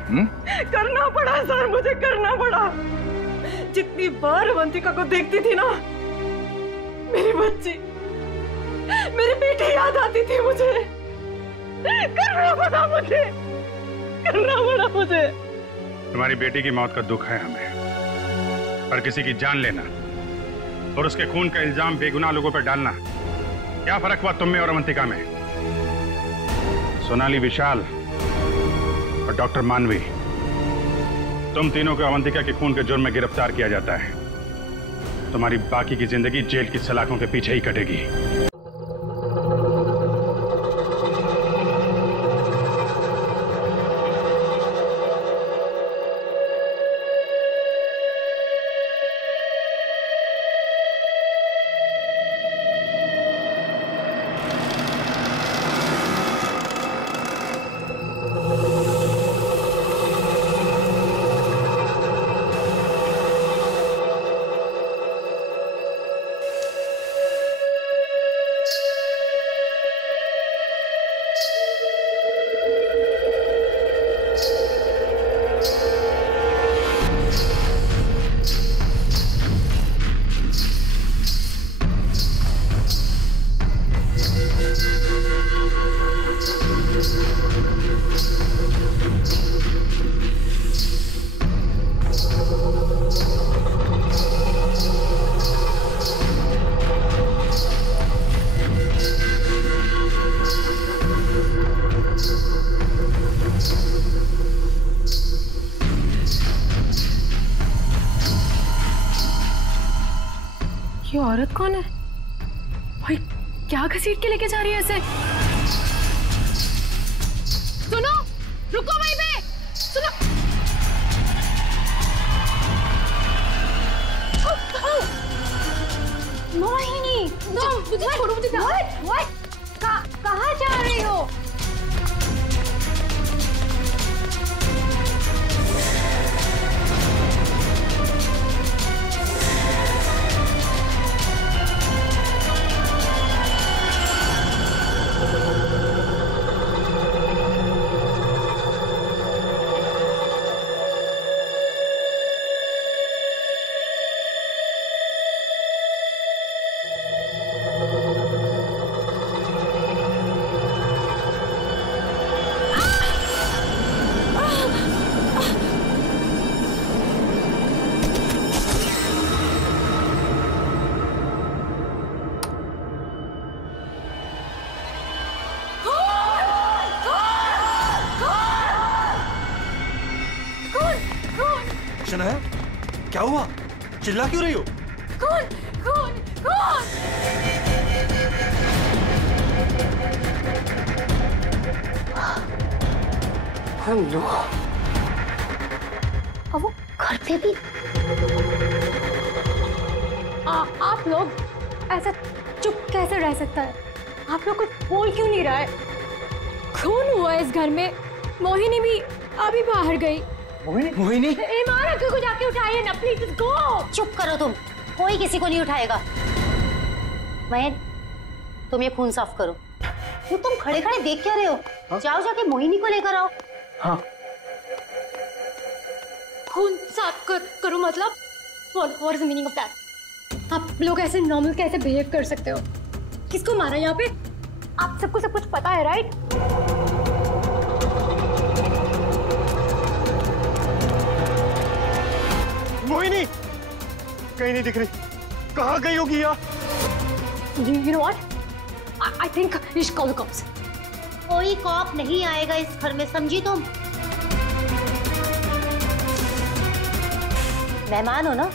करना पड़ा सर, मुझे करना पड़ा। जितनी बार अवंतिका को देखती थी ना, मेरी बच्ची, मेरी बेटी याद आती थी मुझे। करना पड़ा मुझे, करना पड़ा मुझे। तुम्हारी बेटी की मौत का दुख है हमें, पर किसी की जान लेना और उसके खून का इल्जाम बेगुनाह लोगों पर डालना, क्या फर्क हुआ तुम में और अवंतिका में? सोनाली, विशाल और डॉक्टर मानवी, तुम तीनों को अवंतिका के खून के जुर्म में गिरफ्तार किया जाता है। तुम्हारी बाकी की जिंदगी जेल की सलाखों के पीछे ही कटेगी। ये औरत कौन है भाई? क्या घसीट के लेके जा रही है ऐसे? सुनो, रुको वहीं पे, सुनो। मोहिनी, मुझे छोड़ो, मुझे कहाँ जा रही हो? शनाया, क्या हुआ? चिल्ला क्यों रही हो? कौन? कौन? कौन? हेलो, अब वो घर पे भी आप लोग ऐसा चुप कैसे रह सकता है? आप लोग कुछ बोल क्यों नहीं रहा है? खून हुआ इस घर में। मोहिनी भी अभी बाहर गई। मोहिनी? इमारत को जाके उठाइए ना प्लीज। गो। चुप करो तुम। कोई किसी को नहीं उठाएगा। महेश, तुम ये खून साफ करो। वो तुम खड़े खड़े देख क्या रहे हो? जाओ जाके मोहिनी को लेकर आओ। हाँ। खून साफ करो मतलब? What is the meaning of that? आप लोग ऐसे नॉर्मल कैसे बिहेव कर सकते हो? किसको मारा यहाँ पे? आप सबको सब कुछ पता है, राइट? मोहिनी कहीं नहीं दिख रही। कहाँ गई होगी यार? You know what? I think we should call the cops. कोई कॉप नहीं आएगा इस घर में, समझी तुम? मेहमान हो ना,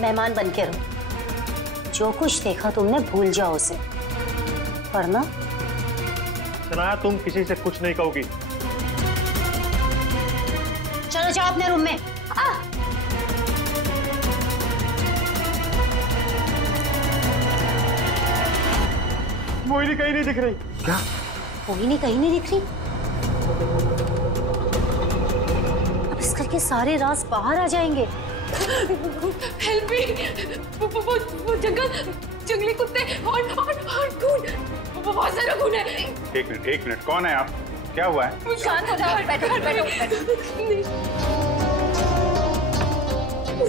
मेहमान बन के रहो। जो कुछ देखा तुमने भूल जाओ उसे, वरना सनाया तुम किसी से कुछ नहीं कहोगी। चलो जाओ अपने रूम में। मोहिनी कहीं नहीं दिख रही। क्या? मोहिनी कहीं नहीं दिख रही? अब इस घर के सारे राज बाहर आ जाएंगे। Help me! वो जंगली कुत्ते और खून, बहुत सारा खून है। एक मिनट, कौन है आप? क्या हुआ है? शांत हो जाओ, बैठो।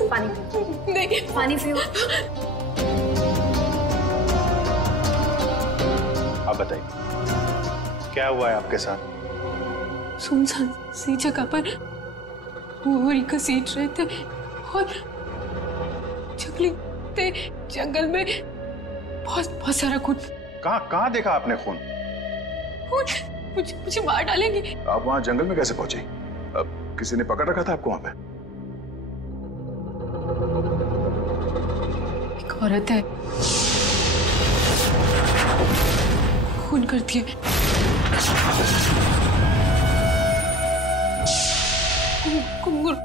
पानी नहीं, पानी पियो। आप बताइए, क्या हुआ है आपके साथ? सुनसान सी जगह पर बोरी घसीट रहे थे और जंगल में बहुत सारा खून। कहाँ देखा आपने खून? मुझे मार डालेंगे। आप वहां जंगल में कैसे पहुंचे? किसी ने पकड़ रखा था आपको वहां पे? एक औरत है, खून करती है।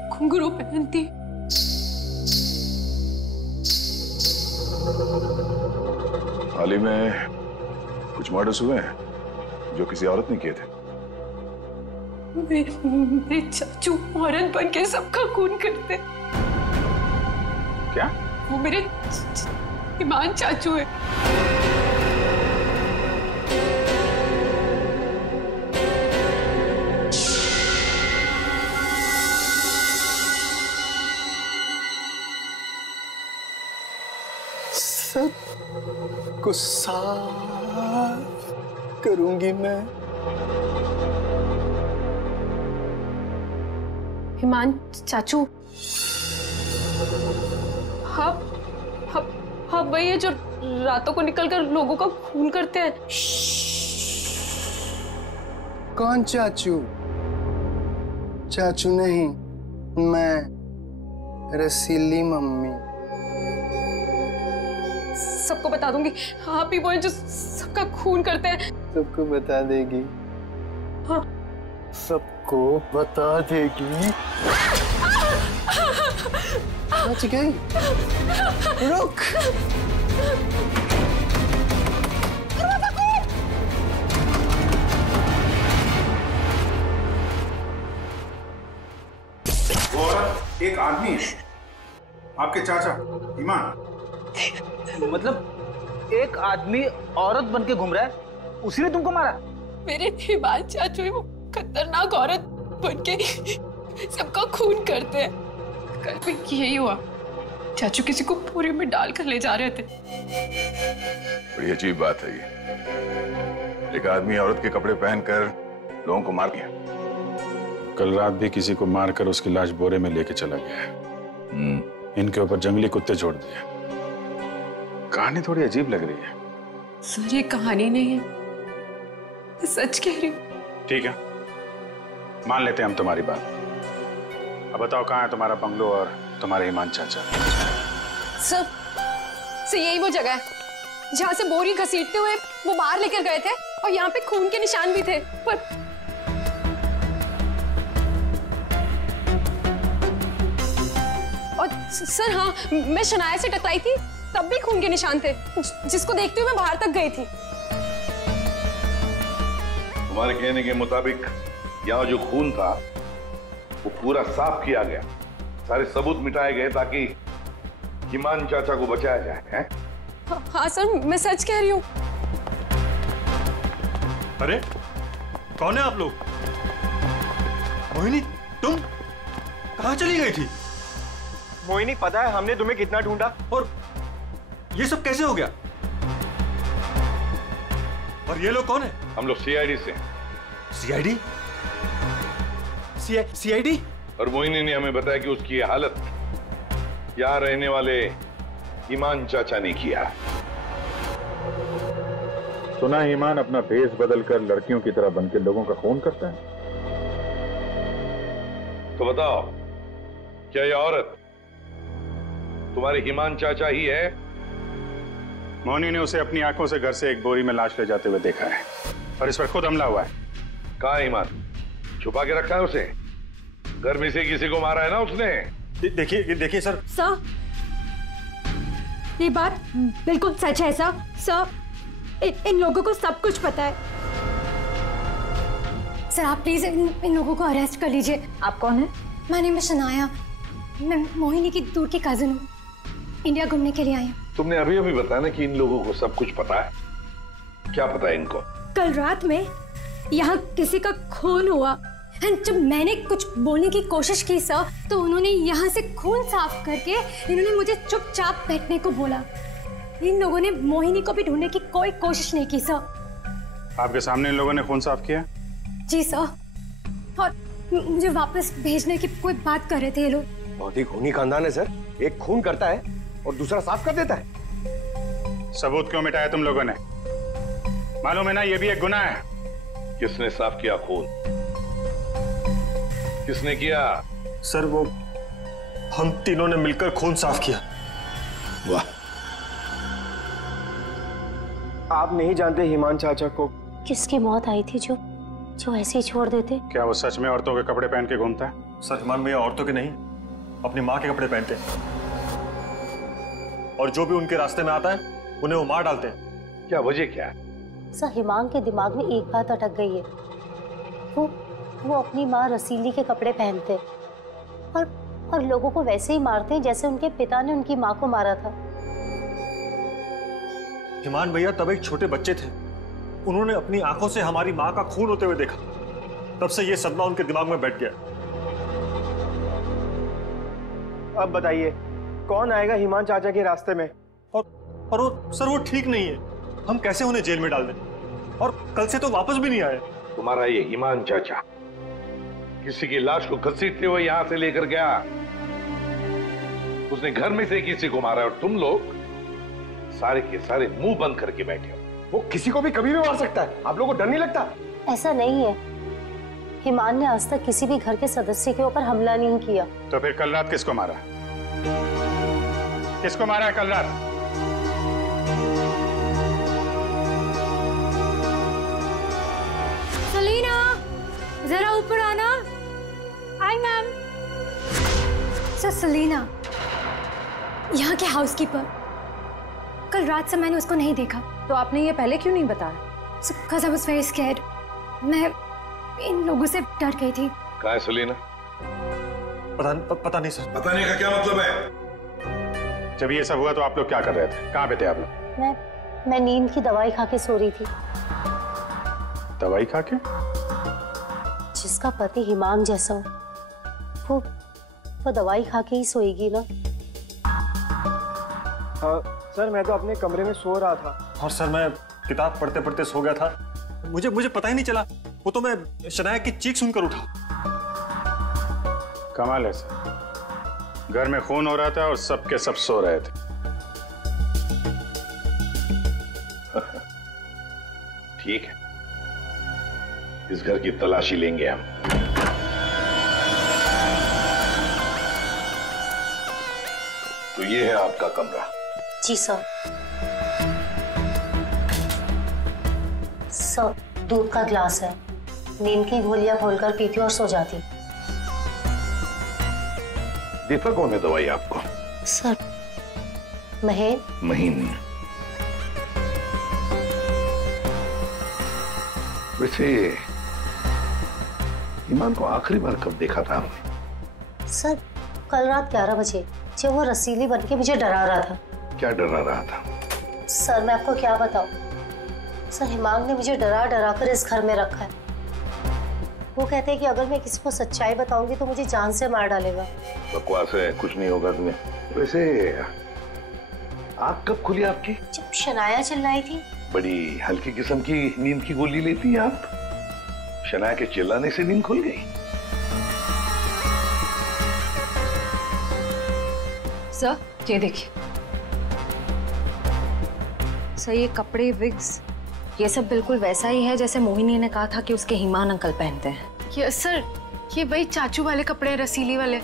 घुंघरू पहनती। हाल ही में कुछ मर्डर्स हुए हैं जो किसी औरत ने किए थे। मेरे चाचू औरत बन के सबका खून करते। क्या? वो मेरे ईमान चाचू है। को साफ करूंगी मैं। ईमान चाचू, हाँ वही है जो रातों को निकलकर लोगों का खून करते हैं। कौन चाचू? चाचू नहीं, मैं रसीली मम्मी। सबको बता दूंगी, आप ही वो हैं जो सबका खून करते हैं। सबको बता देगी? हाँ। सबको बता देगी? बच गई। रुक। वो औरत एक आदमी है, आपके चाचा ईमान। मतलब एक आदमी औरत बन के घूम रहा है, उसी ने तुमको मारा? मेरे ईमान चाचू है, वो खतरनाक औरत बन के सबका खून करते हैं। कल भी यही हुआ, चाचू किसी को पूरे में डालकर ले जा रहे थे। बड़ी अजीब बात है ये। एक आदमी औरत के कपड़े पहनकर लोगों को मार दिया। कल रात भी किसी को मारकर उसकी लाश बोरे में लेके चला गया है। इनके ऊपर जंगली कुत्ते छोड़ दिए। कहानी थोड़ी अजीब लग रही है। सर ये कहानी नहीं है, मैं सच कह रही हूँ। ठीक है, मान लेते हैं हम तुम्हारी बात। अब बताओ कहाँ है तुम्हारा बंगलो और तुम्हारे ईमान चाचा? सर यही वो जगह है जहाँ से बोरी घसीटते हुए वो बाहर लेकर गए थे और यहाँ पे खून के निशान भी थे। पर और सर हाँ, मैं शनाया से टकराई थी, तब भी खून के निशान थे, जिसको देखते हुए मैं बाहर तक गई थी। तुम्हारे कहने के मुताबिक यहाँ जो खून था वो पूरा साफ किया गया, सारे सबूत मिटाए गए ताकि ईमान चाचा को बचाया जाए, हैं? हाँ सर, मैं सच कह रही हूँ। अरे कौन है आप लोग? मोहिनी, तुम कहाँ चली गई थी? मोहिनी, पता है हमने तुम्हें कितना ढूंढा, और ये सब कैसे हो गया? और ये लोग कौन है? हम लोग सीआईडी से। सीआईडी? सीआईडी? और मोहिनी ने हमें बताया कि उसकी ये हालत यहाँ रहने वाले ईमान चाचा ने किया। सुना ईमान अपना भेष बदलकर लड़कियों की तरह बनकर लोगों का खून करता है। तो बताओ, क्या ये औरत तुम्हारे ईमान चाचा ही है? मोहिनी ने उसे अपनी आंखों से घर से एक बोरी में लाश ले जाते हुए देखा है और इस पर खुद हमला हुआ है। कहाँ है ईमान? छुपा के रखा है उसे? घर में से किसी को मारा है ना उसने? देखिए सर। सर, ये बात बिल्कुल सच है सर। सर, इन लोगों को सब कुछ पता है। सर आप प्लीज इन लोगों को अरेस्ट कर लीजिए। आप कौन है? My name is Shanaya. मैं मोहिनी की दूर की कजिन हूँ। इंडिया घूमने के लिए आई हूँ। तुमने अभी अभी बताया ना कि इन लोगों को सब कुछ पता है। क्या पता है इनको? कल रात में यहाँ किसी का खून हुआ। जब मैंने कुछ बोलने की कोशिश की सर, तो उन्होंने यहाँ से खून साफ करके इन्होंने मुझे चुपचाप बैठने को बोला। इन लोगों ने मोहिनी को भी ढूंढने की कोई कोशिश नहीं की सर। आपके सामने इन लोगों ने खून साफ किया? जी सर, और मुझे वापस भेजने की कोई बात कर रहे थे ये लोग। बहुत ही खूनी खानदान है सर। एक खून करता है और दूसरा साफ कर देता है। सबूत क्यों मिटाया तुम लोगों ने? मालूम है ना ये भी एक गुनाह है। किसने साफ किया खून? किसने किया? सर वो हम तीनों ने मिलकर खून साफ किया। वाह, आप नहीं जानते ईमान चाचा को? किसकी मौत आई थी जो ऐसे ही छोड़ देते? क्या वो सच में औरतों के कपड़े पहन के घूमता है? सर ईमान भैया औरतों के नहीं, अपनी माँ के कपड़े पहनते हैं, और जो भी उनके रास्ते में आता है उन्हें वो मार डालते हैं। क्या वजह क्या है? सर हिमांग के दिमाग में एक बात अटक गई है। वो अपनी माँ रसीली के कपड़े पहनते और लोगों को वैसे ही मारते हैं जैसे उनके पिता ने उनकी माँ को मारा था। ईमान भैया तब एक छोटे बच्चे थे। उन्होंने अपनी आंखों से हमारी माँ का खून होते हुए देखा। तब से ये सदमा उनके दिमाग में बैठ गया। अब बताइए कौन आएगा ईमान चाचा के रास्ते में? और वो सर वो ठीक नहीं है। हम कैसे उन्हें जेल में डाल दें? और कल से तो वापस भी नहीं आए। तुम्हारा ये ईमान चाचा किसी की लाश को घसीटते हुए यहां से लेकर गया। उसने घर में से किसी को मारा और तुम लोग सारे के सारे मुंह बंद करके बैठे हो। वो किसी को भी कभी भी मार सकता है। आप लोगों को डर नहीं लगता? ऐसा नहीं है। हिमान ने आज तक किसी भी घर के सदस्य के ऊपर हमला नहीं किया। तो फिर कल रात किसको मारा? किसको मारा है कल रात? सलीना, जरा ऊपर आना। Hi ma'am. सर सलीना, यहाँ के हाउसकीपर। कल रात से मैंने उसको नहीं देखा। तो आपने ये पहले क्यों नहीं बताया? Because I was very scared. मैं इन लोगों से डर गई थी। कहाँ है सलीना? पता नहीं सर। पता नहीं का क्या मतलब है? जब ये सब हुआ तो आप लोग क्या कर रहे थे? कहाँ पे थे आप लोग? मैं नींद की दवाई खा के सो रही थी। दवाई खा के? जिसका पति हिमांग जैसा हो, वो दवाई खा के ही सोएगी ना। हाँ सर, मैं तो अपने कमरे में सो रहा था। और सर मैं किताब पढ़ते पढ़ते सो गया था। मुझे पता ही नहीं चला। वो तो मैं शनाया की चीख सुनकर उठा। कमाल है सर, घर में खून हो रहा था और सबके सब सो रहे थे। ठीक है, इस घर की तलाशी लेंगे हम। तो ये है आपका कमरा। जी सर। सर दूध का ग्लास है। नींद की गोलियां घोलकर पीती और सो जाती। देता कौन है दवाई आपको? सर महीन। वैसे ईमान को आखिरी बार कब देखा था आपने? सर कल रात 11 बजे जब वो रसीली बनके मुझे डरा रहा था। क्या डरा रहा था? सर मैं आपको क्या बताऊं, सर हिमांग ने मुझे डरा डरा कर इस घर में रखा है। वो कहते हैं कि अगर मैं किसी को सच्चाई बताऊंगी तो मुझे जान से मार डालेगा। बकवास है, कुछ नहीं होगा तुम्हें। वैसे आँख कब खुली आपकी? जब शनाया चिल्लाई थी। बड़ी हल्की किस्म की नींद की गोली लेती हैं आप। शनाया के चिल्लाने से नींद खुल गई? सर ये देखिए सर, ये कपड़े, विग्स, ये सब बिल्कुल वैसा ही है जैसे मोहिनी ने कहा था कि उसके हिमान अंकल पहनते हैं। यस सर, ये वही चाचू वाले कपड़े, रसीली वाले।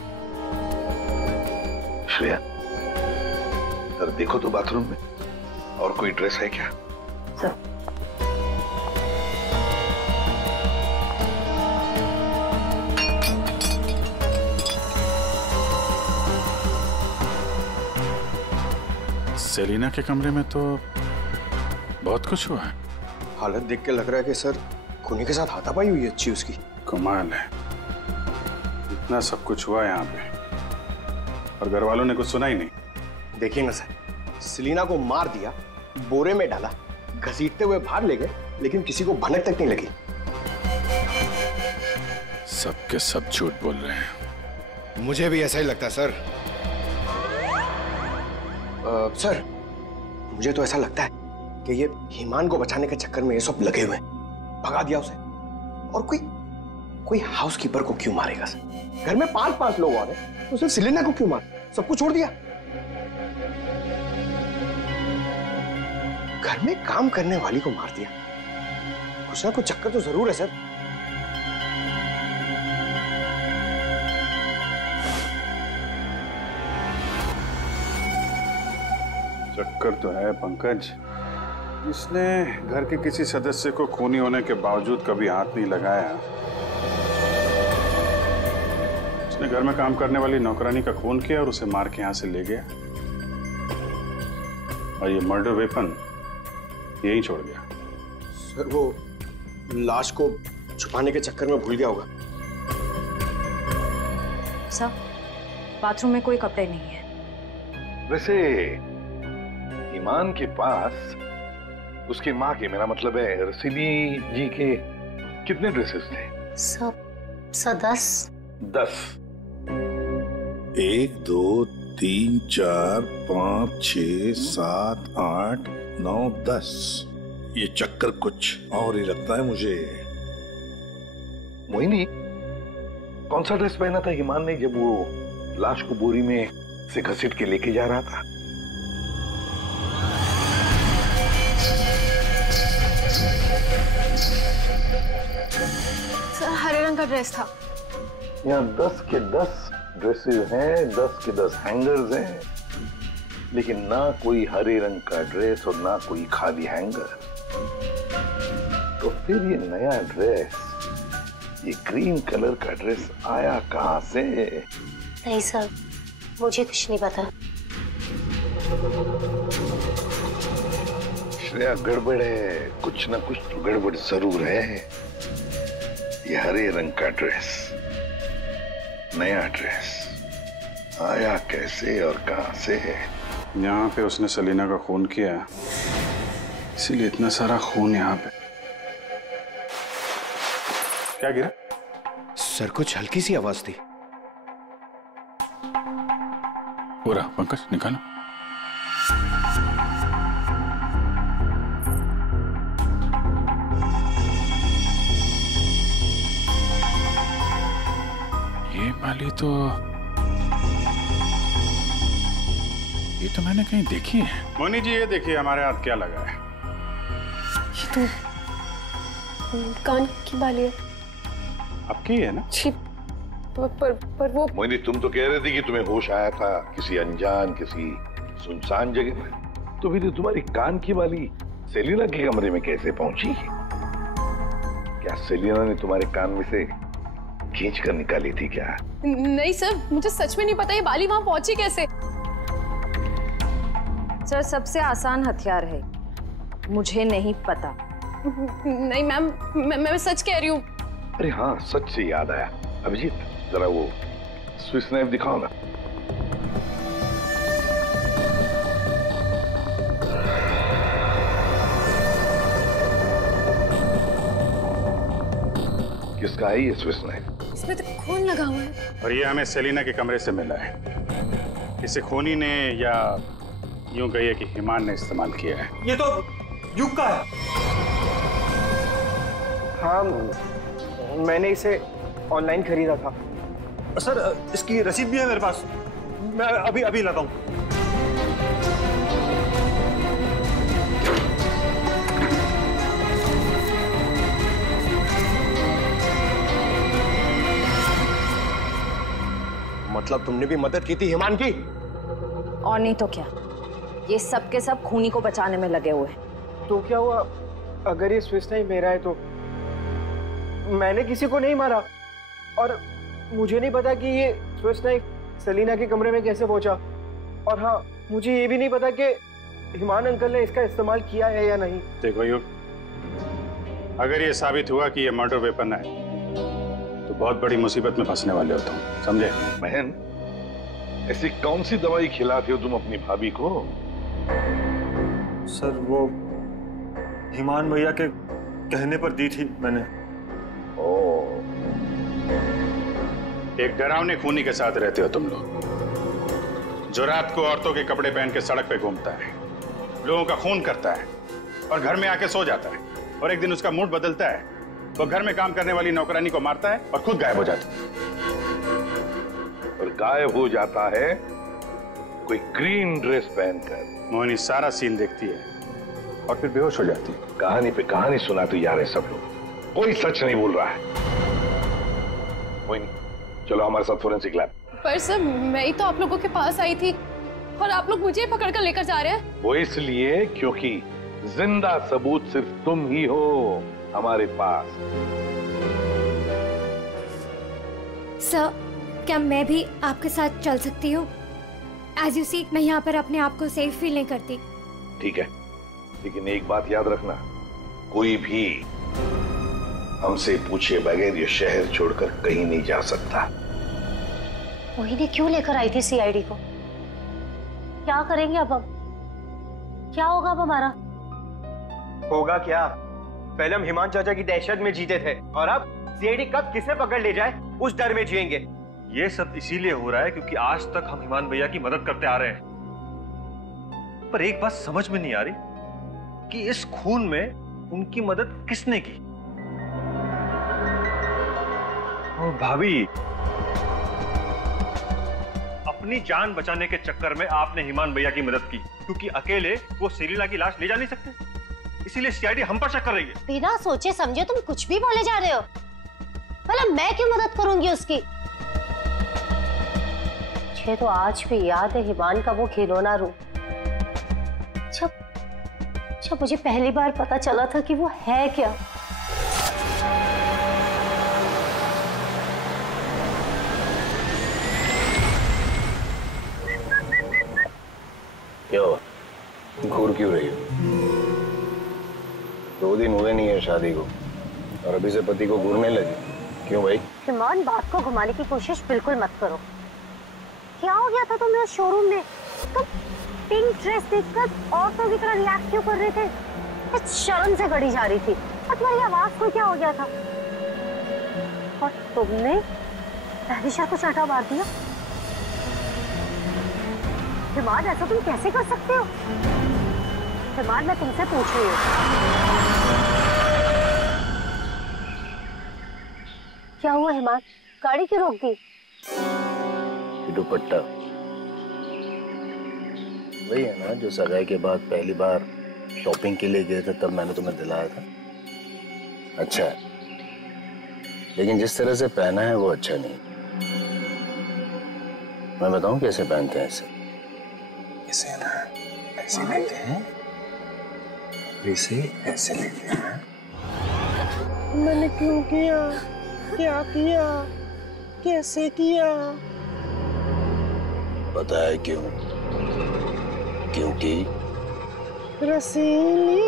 श्रेया, सर देखो तो बाथरूम में और कोई ड्रेस है क्या? सर सेलिना के कमरे में तो बहुत कुछ हुआ है। हालत देख के लग रहा है कि सर खूनी के साथ हाथापाई हुई है अच्छी उसकी। कमाल है, इतना सब कुछ हुआ यहाँ पे और घर वालों ने कुछ सुना ही नहीं। देखिए ना सर, सेलिना को मार दिया, बोरे में डाला, घसीटते हुए बाहर ले गए, लेकिन किसी को भनक तक नहीं लगी। सब के सब झूठ बोल रहे हैं। मुझे भी ऐसा ही लगता है सर। सर मुझे तो ऐसा लगता है कि ये हिमान को बचाने के चक्कर में ये सब लगे हुए हैं। भगा दिया उसे, और कोई हाउसकीपर को क्यों मारेगा सर? घर में 5-5 लोग और हैं, तो सिर्फ सेलिना को क्यों मार? सबको छोड़ दिया। घर में काम करने वाली को मार दिया। कुछ ना कुछ चक्कर तो जरूर है सर। चक्कर तो है पंकज। इसने घर के किसी सदस्य को खूनी होने के बावजूद कभी हाथ नहीं लगाया। उसने घर में काम करने वाली नौकरानी का खून किया और उसे मार के यहां से ले गया, और ये मर्डर वेपन यहीं छोड़ गया। सर वो लाश को छुपाने के चक्कर में भूल गया होगा। सर बाथरूम में कोई कपड़े नहीं है। वैसे ईमान के पास उसकी माँ के, मेरा मतलब है रसीली जी के, कितने ड्रेसेस थे? सब 10। 1 2 3 4 5 6 7 8 9 10। ये चक्कर कुछ और ही लगता है मुझे। मोहिनी, कौन सा ड्रेस पहना था ईमान ने जब वो लाश को बोरी में से घसीट के लेके जा रहा था? सर हरे रंग का ड्रेस था। यहाँ 10 के 10 ड्रेसेस हैं, 10 के 10 हैंगर्स हैं, लेकिन ना कोई हरे रंग का ड्रेस और ना कोई खाली हैंगर। तो फिर ये नया ड्रेस, ये ग्रीन कलर का ड्रेस आया कहाँ से? नहीं सर, मुझे कुछ नहीं पता। श्रेया, गड़बड़ है, कुछ ना कुछ तो गड़बड़ जरूर है। ये हरे रंग का ड्रेस, नया ड्रेस आया कैसे और कहां से? यहाँ पे उसने सेलिना का खून किया, इसीलिए इतना सारा खून यहाँ पे। क्या गिरा? सर कुछ हल्की सी आवाज थी। पूरा पंकज निकालो। ये वाली तो मैंने कहीं देखी है। मोनी जी ये देखिए हमारे हाथ क्या लगा है। ये तो कान की बाली है। आपकी है ना? छी, पर वो। मोनी, तुम तो कह रहे थे कि तुम्हें होश आया था किसी अनजान, किसी सुनसान जगह पर, तो फिर तुम्हारी कान की बाली सेलिना के कमरे में कैसे पहुंची? क्या सेलिना ने तुम्हारे कान में से खींच कर निकाली थी क्या? नहीं सर, मुझे सच में नहीं पता ये बाली वहां पहुंची कैसे। सर सबसे आसान हथियार है, मुझे नहीं पता। नहीं मैम, मैं सच कह रही हूँ। अरे हाँ, सच से याद आया, अभिजीत जरा वो स्विस नाइफ दिखाओ ना। किसका है ये स्विस नाइफ? इसमें तो खून लगा हुआ है। और ये हमें सेलिना के कमरे से मिला है। इसे खूनी ने या यूं कहिए कि हिमान ने इस्तेमाल किया है। ये तो युग का है। हाँ, मैंने इसे ऑनलाइन खरीदा था। सर इसकी रसीद भी है मेरे पास, मैं अभी लाता हूँ। मतलब तुमने भी मदद की थी हिमान की? और नहीं तो क्या, ये सब के सब खूनी को बचाने में लगे हुए हैं। तो क्या हुआ अगर ये स्विस नाइफ मेरा है तो? मैंने किसी को नहीं मारा और मुझे नहीं पता कि ये स्विस नाइफ सेलिना के कमरे में कैसे पहुंचा। और हाँ, मुझे ये भी नहीं पता कि हिमान अंकल ने इसका इस्तेमाल किया है या नहीं। देखो युग, अगर ये साबित हुआ कि ये मर्डर वेपन है तो बहुत बड़ी मुसीबत में फंसने वाले हो तुम, समझे? बहन, ऐसी कौन सी दवाई खिलाते हो तुम अपनी भाभी को? सर वो हिमान भैया के कहने पर दी थी मैंने। एक डरावने खूनी के साथ रहते हो तुम लोग, जो रात को औरतों के कपड़े पहन के सड़क पे घूमता है, लोगों का खून करता है और घर में आके सो जाता है। और एक दिन उसका मूड बदलता है, वो घर में काम करने वाली नौकरानी को मारता है और खुद गायब हो जाता है। और गायब हो जाता है कोई ग्रीन ड्रेस पहनकर। मोहिनी सारा सीन देखती है और फिर बेहोश हो जाती है। कहानी पे कहानी सुनाते जा रहे सब लोग, कोई सच नहीं बोल रहा है। मोहिनी, चलो हमारे साथ फोरेंसिक लैब। पर सर, मैं ही तो आप लोगों के पास आई थी और आप लोग मुझे पकड़ कर लेकर जा रहे हैं। वो इसलिए क्योंकि जिंदा सबूत सिर्फ तुम ही हो हमारे पास। सर, क्या मैं भी आपके साथ चल सकती हूँ? एज यू सी, मैं यहाँ पर अपने आप को सेफ फील नहीं करती। ठीक है, लेकिन एक बात याद रखना, कोई भी हमसे पूछे बगैर ये शहर छोड़कर कहीं नहीं जा सकता। मोहिनी क्यों लेकर आई थी सीआईडी को? क्या करेंगे अब हम? क्या होगा अब हमारा? होगा क्या? पहले हम हिमान चाचा की दहशत में जीते थे और अब सीआईडी कब किसे पकड़ ले जाए उस डर में जिएंगे। ये सब इसीलिए हो रहा है क्योंकि आज तक हम हिमान भैया की मदद करते आ रहे हैं। पर एक बात समझ में नहीं आ रही कि इस खून में उनकी मदद किसने की। और भाभी, अपनी जान बचाने के चक्कर में आपने हिमान भैया की मदद की, क्योंकि अकेले वो सेलिना की लाश ले जा नहीं सकते, इसीलिए सीआईडी हम पर शक कर रही है। बिना सोचे समझे तुम कुछ भी बोले जा रहे हो। भला मैं क्यों मदद करूंगी उसकी? मुझे तो आज भी याद है हिमान का वो खिलौना रूप, जब मुझे पहली बार पता चला था कि वो है क्या। क्या हुआ? घूर क्यों रही हो? 2 दिन हुए नहीं है शादी को और अभी से पति को घूरने लगी, क्यों भाई? हिमान, बात को घुमाने की कोशिश बिल्कुल मत करो। क्या हो गया था तुम्हें शोरूम में? तुम पिंक ड्रेस देखकर औरतों की तरह रिएक्ट क्यों कर रहे थे? कुछ शर्म से गड़ी जा रही थी और तुम्हारी आवाज को क्या हो गया था? और तुमने तहरीशा को चाटा मार दिया। हिमान, ऐसा तुम कैसे कर सकते हो? हिमान, मैं तुमसे पूछ रही हूँ, क्या हुआ हिमान? गाड़ी क्यों रोक दी? दुपट्टा वही है ना जो सगाई के बाद पहली बार शॉपिंग के लिए गए थे, तब मैंने तुम्हें दिलाया था। अच्छा है, लेकिन जिस तरह से पहना है वो अच्छा नहीं। मैं बताऊं कैसे पहनते हैं इसे? इसे ना ऐसे लेते हैं, इसे ऐसे लेते हैं। मैंने क्यों किया? क्या किया? कैसे किया? पता है क्यों? क्योंकि रसीली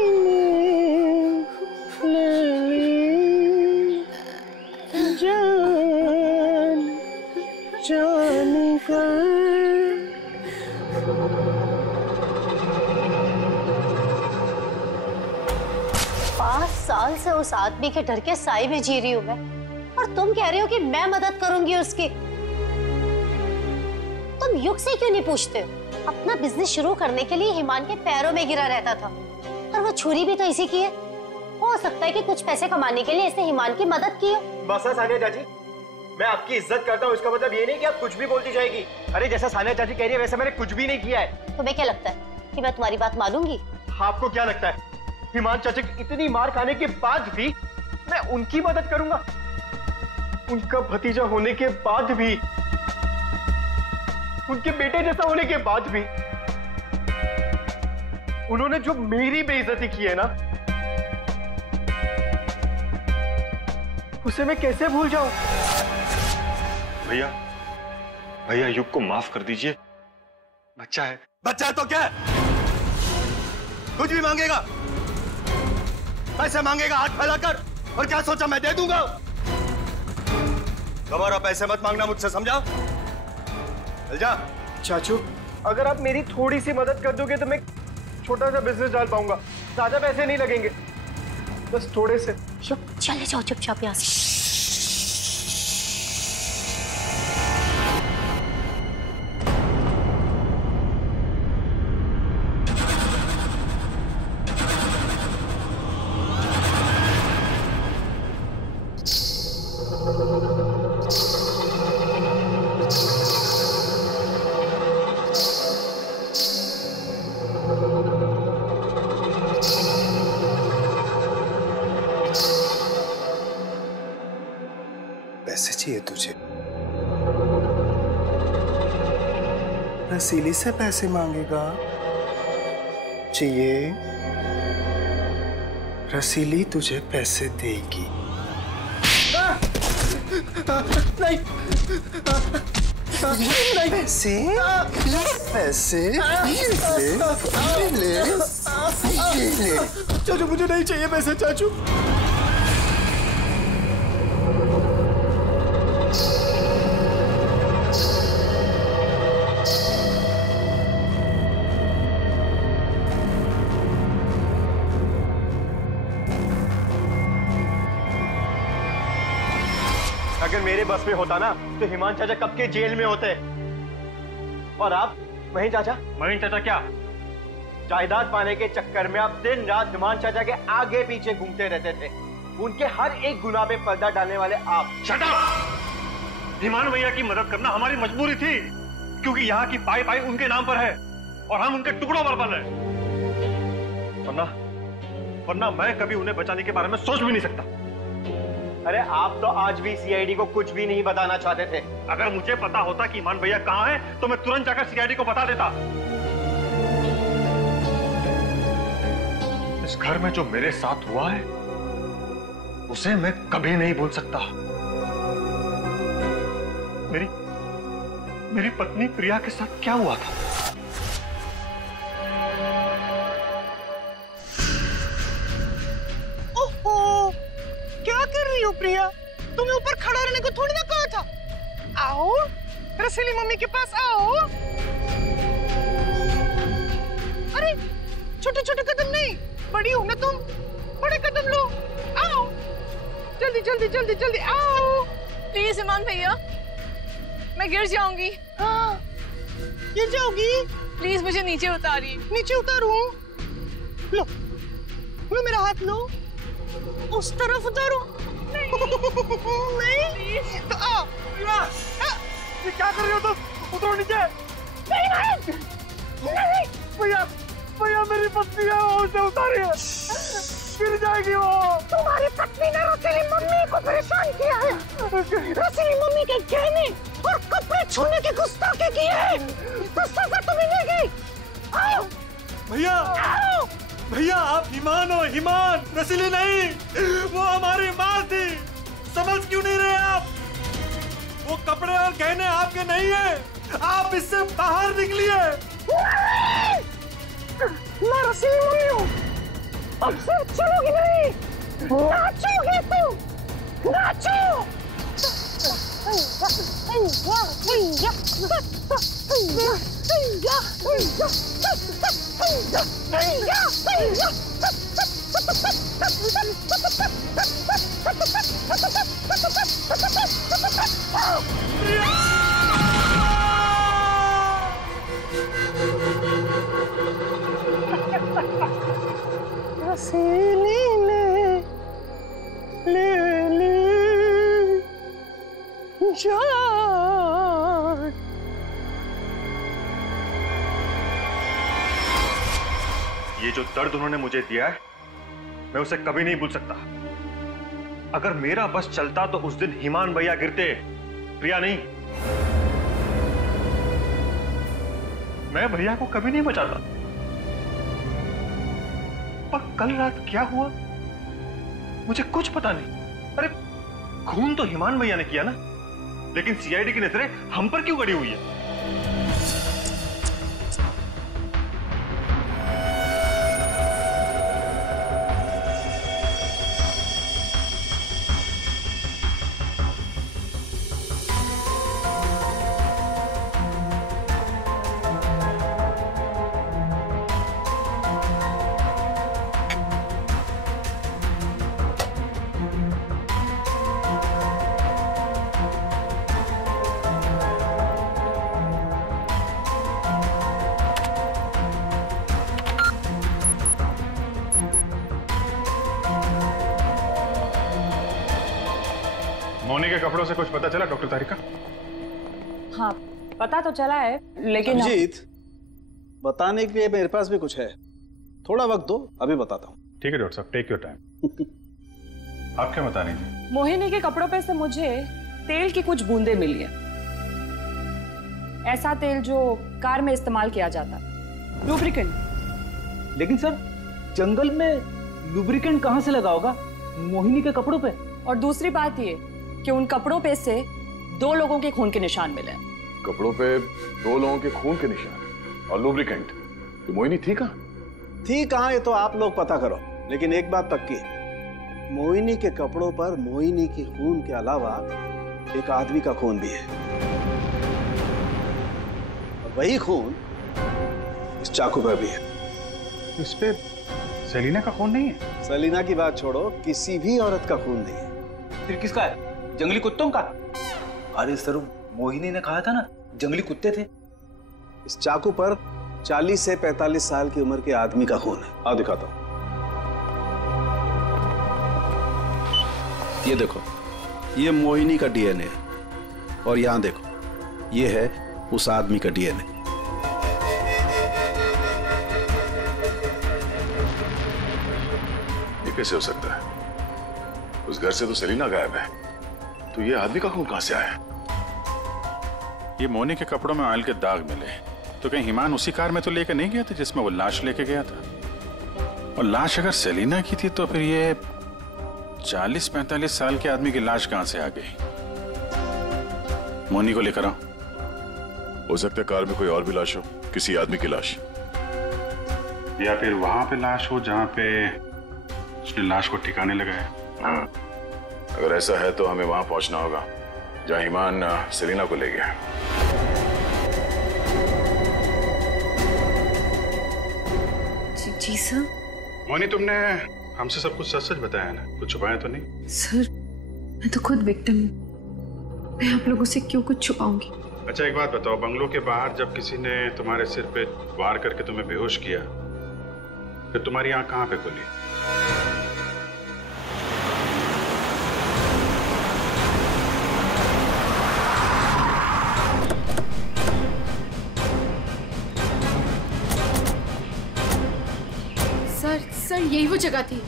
ले ली जान जान कर। 5 साल से उस आदमी के डर के साए में जी रही हूँ मैं। और तुम कह रहे हो कि मैं मदद करूंगी उसकी। तुम युग से क्यों नहीं पूछते हो? अपना बिजनेस शुरू करने के लिए हिमान के पैरों में गिरा रहता था, और वो छुरी भी तो इसी की है। हो सकता है कि कुछ पैसे कमाने के लिए इसने हिमान की मदद की हो। बस सानिया चाची, मैं आपकी इज्जत करता हूँ, इसका मतलब ये नहीं कि आप कुछ भी बोलती जाएगी। अरे जैसा सानिया चाची कह रही है वैसे मैंने कुछ भी नहीं किया है। तुम्हें क्या लगता है कि मैं तुम्हारी बात मानूंगी? आपको क्या लगता है हिमान चाचा की इतनी मार खाने के बाद भी मैं उनकी मदद करूंगा? उनका भतीजा होने के बाद भी, उनके बेटे जैसा होने के बाद भी उन्होंने जो मेरी बेइज्जती की है ना, उसे मैं कैसे भूल जाऊं? भैया, भैया युग को माफ कर दीजिए। बच्चा है। बच्चा है तो क्या है? कुछ भी मांगेगा, पैसे मांगेगा हाथ फैलाकर, और क्या सोचा मैं दे दूंगा? दोबारा पैसे मत मांगना मुझसे, समझा? चल जा। चाचू, अगर आप मेरी थोड़ी सी मदद कर दोगे तो मैं छोटा सा बिजनेस डाल पाऊंगा। ज्यादा पैसे नहीं लगेंगे, बस थोड़े से। चले जाओ चुपचाप यहाँ से। पैसे चाहिए तुझे? रसीली से पैसे मांगेगा? चाहिए? रसीली तुझे पैसे देगी। नहीं, नहीं। पैसे? पैसे? ले, ले। चाचू मुझे नहीं चाहिए पैसे, चाचू। अगर मेरे बस में होता ना तो हिमान चाचा कब के जेल में होते। और आप महीन चाचा? महीन चाचा क्या? जायदाद पाने के चक्कर में आप दिन रात हिमान चाचा के आगे पीछे घूमते रहते थे। उनके हर एक गुनाह पे पर्दा डालने वाले आप। Shut up! हिमान भैया की मदद करना हमारी मजबूरी थी, क्योंकि यहाँ की पाई पाई उनके नाम पर है और हम उनके टुकड़ों पर पल रहे। वरना मैं कभी उन्हें बचाने के बारे में सोच भी नहीं सकता। अरे आप तो आज भी सीआईडी को कुछ भी नहीं बताना चाहते थे। अगर मुझे पता होता कि हिमान भैया कहाँ है तो मैं तुरंत जाकर सीआईडी को बता देता। इस घर में जो मेरे साथ हुआ है उसे मैं कभी नहीं भूल सकता। मेरी पत्नी प्रिया के साथ क्या हुआ था? ओहो, क्या कर रही हो प्रिया? तुम्हें ऊपर खड़ा रहने को थोड़ी ना कहा था। आओ, रसीली मम्मी के पास आओ। अरे छोटे छोटे कदम नहीं, बड़ी हो ना तुम, बड़े कदम लो। आओ, जल्दी जल्दी जल्दी जल्दी आओ। प्लीज हिमान भैया, मैं गिर जाऊंगी। हाँ, गिर जाओगी? प्लीज मुझे नीचे उतारिए। नीचे उतारूं? लो, लो मेरा हाथ लो, उस तरफ उतारो। नहीं, तो आओ। ये क्या कर रहे हो तुम? उतरो नीचे। नहीं, भैया, भैया मेरी पत्नी है, उसे उतारिए, गिर जाएगी वो। तुम्हारी पत्नी ने रसीली मम्मी को परेशान किया है। रसीली मम्मी के गहने और कपड़े छूने की गुस्ताखी की है, तो सजा तो मिलेगी। आओ भैया, आओ। भैया आप हिमान हो, हिमान, रसीली नहीं। वो हमारी माँ थी, समझ क्यों नहीं रहे आप? वो कपड़े और गहने आपके नहीं है, आप इससे बाहर निकलिए। मैं रसीली मम्मी हूँ, अब सिर्फ चलोगी नहीं, नाचोगे तुम, नाचो। जान। ये जो दर्द उन्होंने मुझे दिया है, मैं उसे कभी नहीं भूल सकता। अगर मेरा बस चलता तो उस दिन हिमान भैया गिरते, प्रिया नहीं। मैं भैया को कभी नहीं बचाता। पर कल रात क्या हुआ मुझे कुछ पता नहीं। अरे खून तो हिमान भैया ने किया ना, लेकिन सीआईडी की नजरें हम पर क्यों गड़ी हुई है? मोनी के कपड़ों से कुछ पता चला डॉक्टर तारिका? हाँ, पता तो चला है, लेकिन अभिजीत, बताने के लिए मेरे पास भी कुछ है। थोड़ा वक्त दो, अभी बताता हूँ। ठीक है डॉक्टर साहब, टेक योर टाइम। आप क्या बता रही थी? मोहिनी के कपड़ों पे से मुझे तेल की कुछ बूंदें मिली है। ऐसा तेल जो कार में इस्तेमाल किया जाता, लुब्रिकेंट। लेकिन सर, जंगल में लुब्रिकेंट कहाँ से लगा होगा मोहिनी के कपड़ों पे? और दूसरी बात ये कि उन कपड़ों पे से 2 लोगों के खून के निशान मिले। कपड़ों पे 2 लोगों के खून के निशान और लुब्रिकेंट। तो मोहिनी थी कहाँ? थी कहाँ ये तो आप लोग पता करो, लेकिन एक बात पक्की, मोहिनी के कपड़ों पर मोहिनी की खून के अलावा एक आदमी का खून भी है। और वही खून इस चाकू पर भी है। इस पे सेलिना का खून नहीं है? सेलिना की बात छोड़ो, किसी भी औरत का खून नहीं है। फिर किसका है? जंगली कुत्तों का? अरे सर, मोहिनी ने कहा था ना जंगली कुत्ते थे। इस चाकू पर 40 से 45 साल की उम्र के आदमी का खून है। आओ दिखाता हूं। ये देखो, ये मोहिनी का डीएनए है, और यहां देखो, ये है उस आदमी का डीएनए। ये कैसे हो सकता है? उस घर से तो सेलिना गायब है, तो ये आदमी का खून कहां से आया? ये मोनी के कपड़ों में ऑयल के दाग मिले, तो कहीं हिमान उसी कार में तो लेकर नहीं गया था जिसमें वो लाश लेके गया था? और लाश अगर सेलिना की थी तो फिर ये 40-45 साल के आदमी की लाश कहां से आ गई? मोनी को लेकर आओ। हो सकता है कार में कोई और भी लाश हो, किसी आदमी की लाश, या फिर वहां पे लाश हो जहां पे उसने लाश को ठिकाने लगाया। हाँ, अगर ऐसा है तो हमें वहां पहुंचना होगा जहां हिमान सेलिना को ले गया। जी सर। मोनी, तुमने हमसे सब कुछ सच-सच बताया ना? कुछ छुपाया तो नहीं? सर, मैं तो खुद विक्टिम हूँ, मैं आप लोगों से क्यों कुछ छुपाऊंगी? अच्छा एक बात बताओ, बंगलों के बाहर जब किसी ने तुम्हारे सिर पे वार करके तुम्हें बेहोश किया, फिर तुम्हारी आंख कहां पे खुली? सर यही वो जगह थी,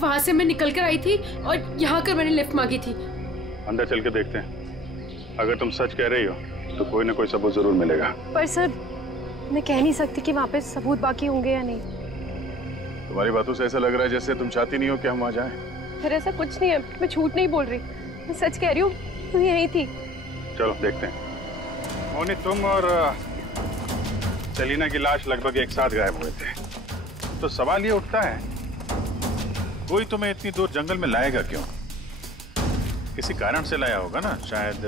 वहां से मैं निकल कर आई थी और यहाँ कर मैंने लिफ्ट मांगी थी। अंदर चल के देखते हैं, अगर तुम सच कह रही हो तो कोई ना कोई सबूत जरूर मिलेगा। पर सर, मैं कह नहीं सकती कि वहाँ पे सबूत बाकी होंगे या नहीं। तुम्हारी बातों से ऐसा लग रहा है जैसे तुम चाहती नहीं हो कि हम वहां जाएं। फिर ऐसा कुछ नहीं है, मैं झूठ नहीं बोल रही, मैं सच कह रही हूँ, तू यहीं थी। चलो देखते हैं। मोनी, तुम और सेलिना की लाश लगभग एक साथ गायब हुए थे, तो सवाल ये उठता है, कोई तुम्हें इतनी दूर जंगल में लाएगा क्यों? किसी कारण से लाया होगा ना, शायद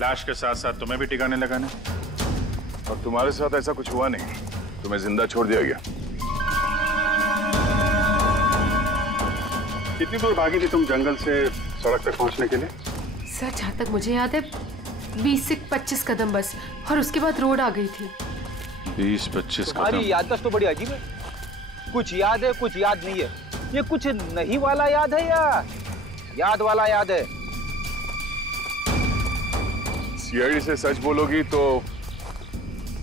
लाश के साथ साथ तुम्हें भी ठिकाने लगाने। और तुम्हारे साथ ऐसा कुछ हुआ नहीं, तुम्हें जिंदा छोड़ दिया गया। कितनी दूर भागी थी तुम जंगल से सड़क तक पहुंचने के लिए? सर, जहाँ तक मुझे याद है 20 से 25 कदम बस, और उसके बाद रोड आ गई थी। 20-25 कदम? तुम्हारी याददाश्त तो बड़ी अजीब है, कुछ याद है कुछ याद नहीं है। ये कुछ नहीं वाला याद है या याद वाला याद है? सीआईडी से सच बोलोगी तो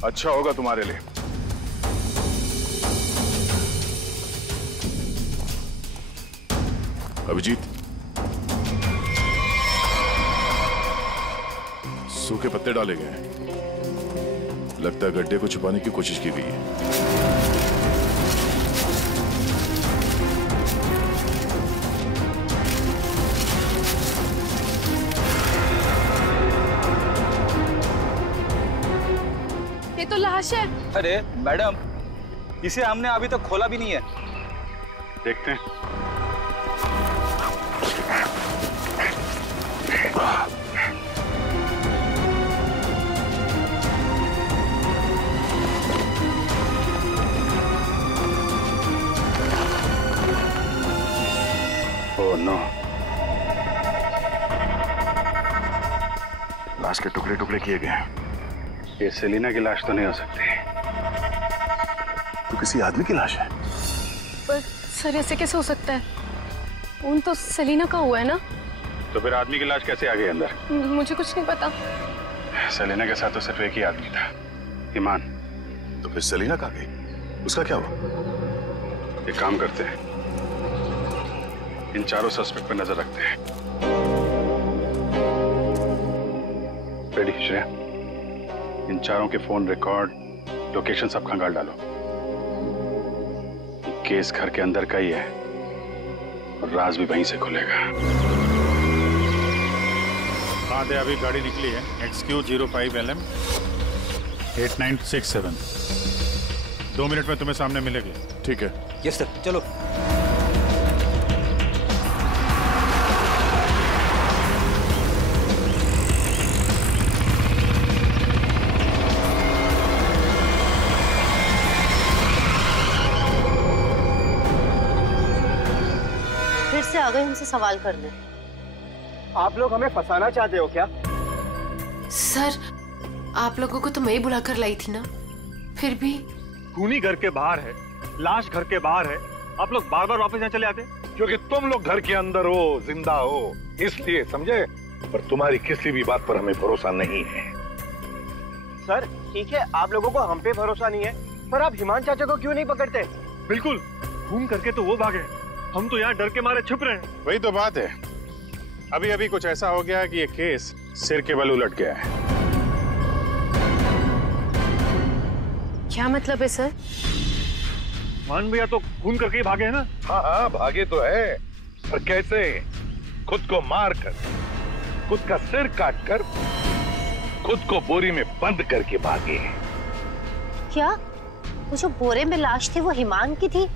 अच्छा होगा तुम्हारे लिए। अभिजीत, सूखे पत्ते डाले गए हैं। लगता है गड्ढे को छुपाने की कोशिश की गई है। ये तो लाश है। अरे मैडम, इसे हमने अभी तक खोला भी नहीं है। देखते हैं। ओह नो, लाश के टुकड़े टुकड़े किए गए हैं। ये सेलिना की लाश तो नहीं हो सकती। तो किसी आदमी की लाश है। पर सर ऐसे कैसे हो सकता है? खून तो सेलिना का हुआ है ना? तो फिर आदमी की लाश कैसे आ गई अंदर? मुझे कुछ नहीं पता। सेलिना के साथ तो सिर्फ एक ही आदमी था, ईमान। तो फिर सेलिना कहाँ गई? उसका क्या हुआ? एक काम करते हैं, इन चारों सस्पेक्ट पर नजर रखते हैं। रेडी श्रेया, इन चारों के फोन रिकॉर्ड, लोकेशन सब खंगाल डालो। केस घर के अंदर का ही है और राज भी वहीं से खुलेगा। हाँ दे, अभी गाड़ी निकली है XQ05LM 8967। 2 मिनट में तुम्हें सामने मिलेगी। ठीक है। यस सर, चलो। फिर से आ गए हमसे सवाल करने। आप लोग हमें फंसाना चाहते हो क्या? सर, आप लोगों को तो मैं ही बुलाकर लाई थी ना, फिर भी। खूनी घर के बाहर है, लाश घर के बाहर है, आप लोग बार बार वापस यहाँ चले आते? क्योंकि तुम लोग घर के अंदर हो, जिंदा हो, इसलिए, समझे? पर तुम्हारी किसी भी बात पर हमें भरोसा नहीं है। सर ठीक है, आप लोगों को हम पे भरोसा नहीं है, पर आप हिमान चाचा को क्यों नहीं पकड़ते? बिल्कुल, खून करके तो वो भागे, हम तो यहाँ डर के मारे छुप रहे हैं। वही तो बात है। अभी अभी कुछ ऐसा हो गया कि ये केस सिर के बल उलट गया है। क्या मतलब है सर? मान भैया तो खून करके ही भागे है ना? हाँ हाँ, भागे तो है, पर कैसे? खुद को मार कर, खुद का सिर काट कर, खुद को बोरी में बंद करके भागे। क्या वो जो बोरे में लाश थी वो हिमान की थी?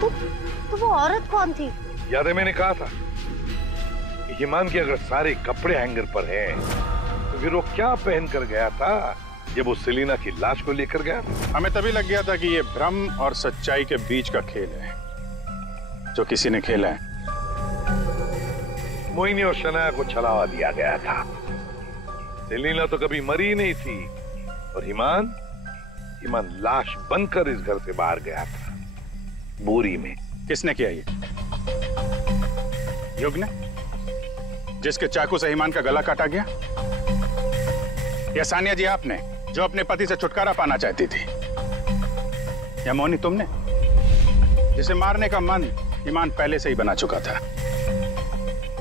तो वो औरत कौन थी? याद है मैंने कहा था कि हिमान के अगर सारे कपड़े हैंगर पर हैं, तो फिर वो क्या पहन कर गया था जब वो सेलिना की लाश को लेकर गया? हमें तभी लग गया था कि ये भ्रम और सच्चाई के बीच का खेल है जो किसी ने खेला है। मोहिनी और शनाया को छलावा दिया गया था। सेलिना तो कभी मरी नहीं थी और हिमान लाश बनकर इस घर से बाहर गया था, बोरी में। किसने किया ये? युग ने, जिसके चाकू से हिमान का गला काटा गया? या सानिया जी आपने, जो अपने पति से छुटकारा पाना चाहती थी? या मोहिनी तुमने, जिसे मारने का मन हिमान पहले से ही बना चुका था?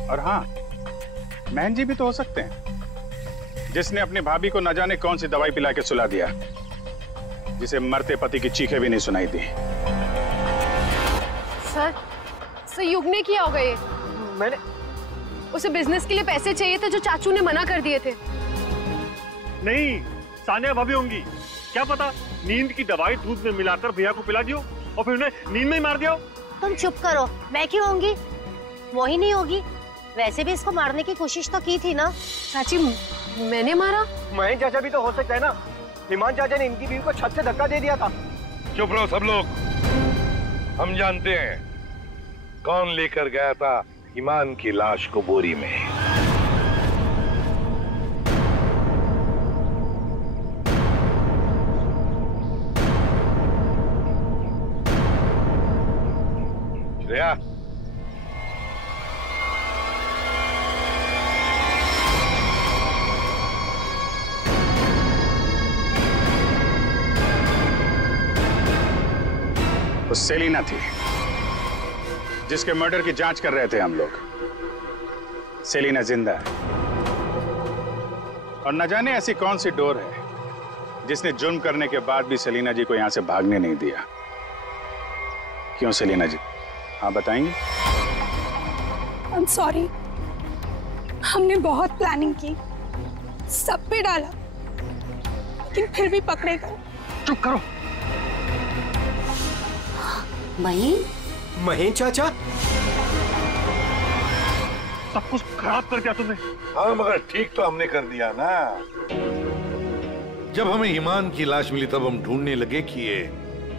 और हाँ, महन जी भी तो हो सकते हैं, जिसने अपनी भाभी को न जाने कौन सी दवाई पिला के सुला दिया, जिसे मरते पति की चीखें भी नहीं सुनाई दी। सर युग ने किया होगा ये। मैंने उसे बिजनेस के लिए पैसे चाहिए थे जो चाचू ने मना कर दिए थे। नहीं, सानिया भाभी होंगी। क्या पता नींद की दवाई दूध में मिलाकर भैया को पिला दियो और फिर उन्हें नींद में ही मार दिया। तुम चुप करो, मैं क्यों होंगी? वो ही नहीं होगी। वैसे भी इसको मारने की कोशिश तो की थी ना। चाची, मैंने मारा? महेश चाचा भी तो हो सकता है ना। हिमान चाचा ने इनकी बीवी को छत से धक्का दे दिया था। चुप रहो सब लोग, हम जानते हैं कौन लेकर गया था हिमान की लाश को बोरी में। श्रेया, सेलिना थी, जिसके मर्डर की जांच कर रहे थे हम लोग। सेलिना जिंदा है और न जाने ऐसी कौन सी डोर है जिसने जुर्म करने के बाद भी सेलिना जी को यहां से भागने नहीं दिया। क्यों सेलिना जी, आप बताएंगे? I'm sorry, हमने बहुत प्लानिंग की, सब पे डाला, लेकिन फिर भी पकड़े गए। चुप करो। महेन चाचा, सब कुछ खराब कर दिया तुमने। हाँ, मगर ठीक तो हमने कर दिया ना। जब हमें ईमान की लाश मिली तब हम ढूंढने लगे कि ये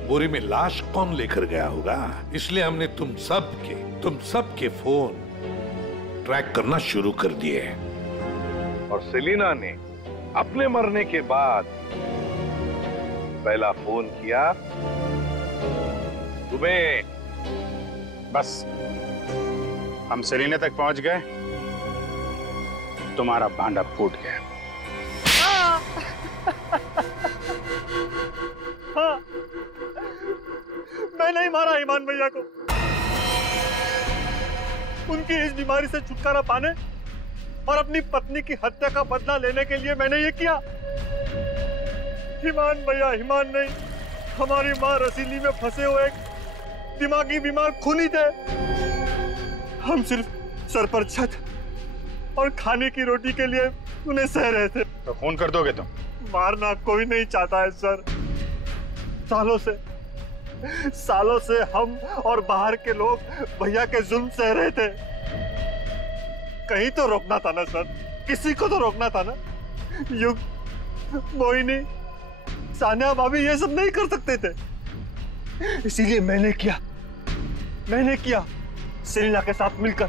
बोरे में लाश कौन लेकर गया होगा। इसलिए हमने तुम सबके फोन ट्रैक करना शुरू कर दिए और सेलिना ने अपने मरने के बाद पहला फोन किया तुम्हें। बस हम सेलिना तक पहुंच गए, तुम्हारा भांडा फूट गया। हाँ, मैं नहीं मारा ईमान भैया को। उनकी इस बीमारी से छुटकारा पाने और अपनी पत्नी की हत्या का बदला लेने के लिए मैंने ये किया। ईमान भैया ईमान नहीं, हमारी माँ रसीली में फंसे हुए एक दिमागी बीमार खूनी थे। हम सिर्फ सर पर छत और खाने की रोटी के लिए उन्हें सह रहे थे। तो खून कर दोगे तुम? मारना कोई नहीं चाहता है सर। सालों से हम और बाहर के लोग भैया के जुल्म सह रहे थे। कहीं तो रोकना था ना सर, किसी को तो रोकना था ना। युग, मोहिनी, सानिया भाभी ये सब नहीं कर सकते थे, इसीलिए मैंने किया सेलिना के साथ मिलकर।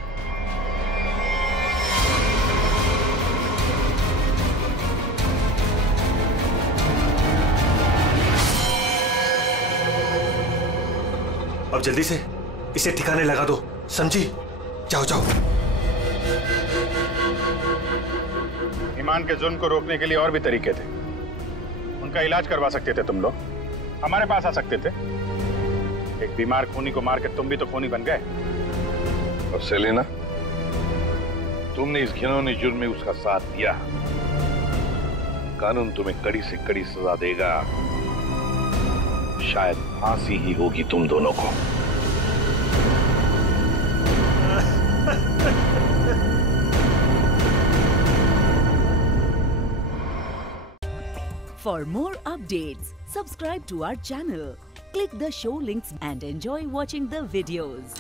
अब जल्दी से इसे ठिकाने लगा दो, समझी? जाओ जाओ। ईमान के जुल्म को रोकने के लिए और भी तरीके थे। उनका इलाज करवा सकते थे तुम लोग, हमारे पास आ सकते थे। एक बीमार खूनी को मार के तुम भी तो खूनी बन गए। और सेलिना, तुमने इस घिनौने जुर्म में उसका साथ दिया। कानून तुम्हें कड़ी से कड़ी सजा देगा, शायद फांसी ही होगी तुम दोनों को। For more updates, subscribe to our channel, click the show links and enjoy watching the videos.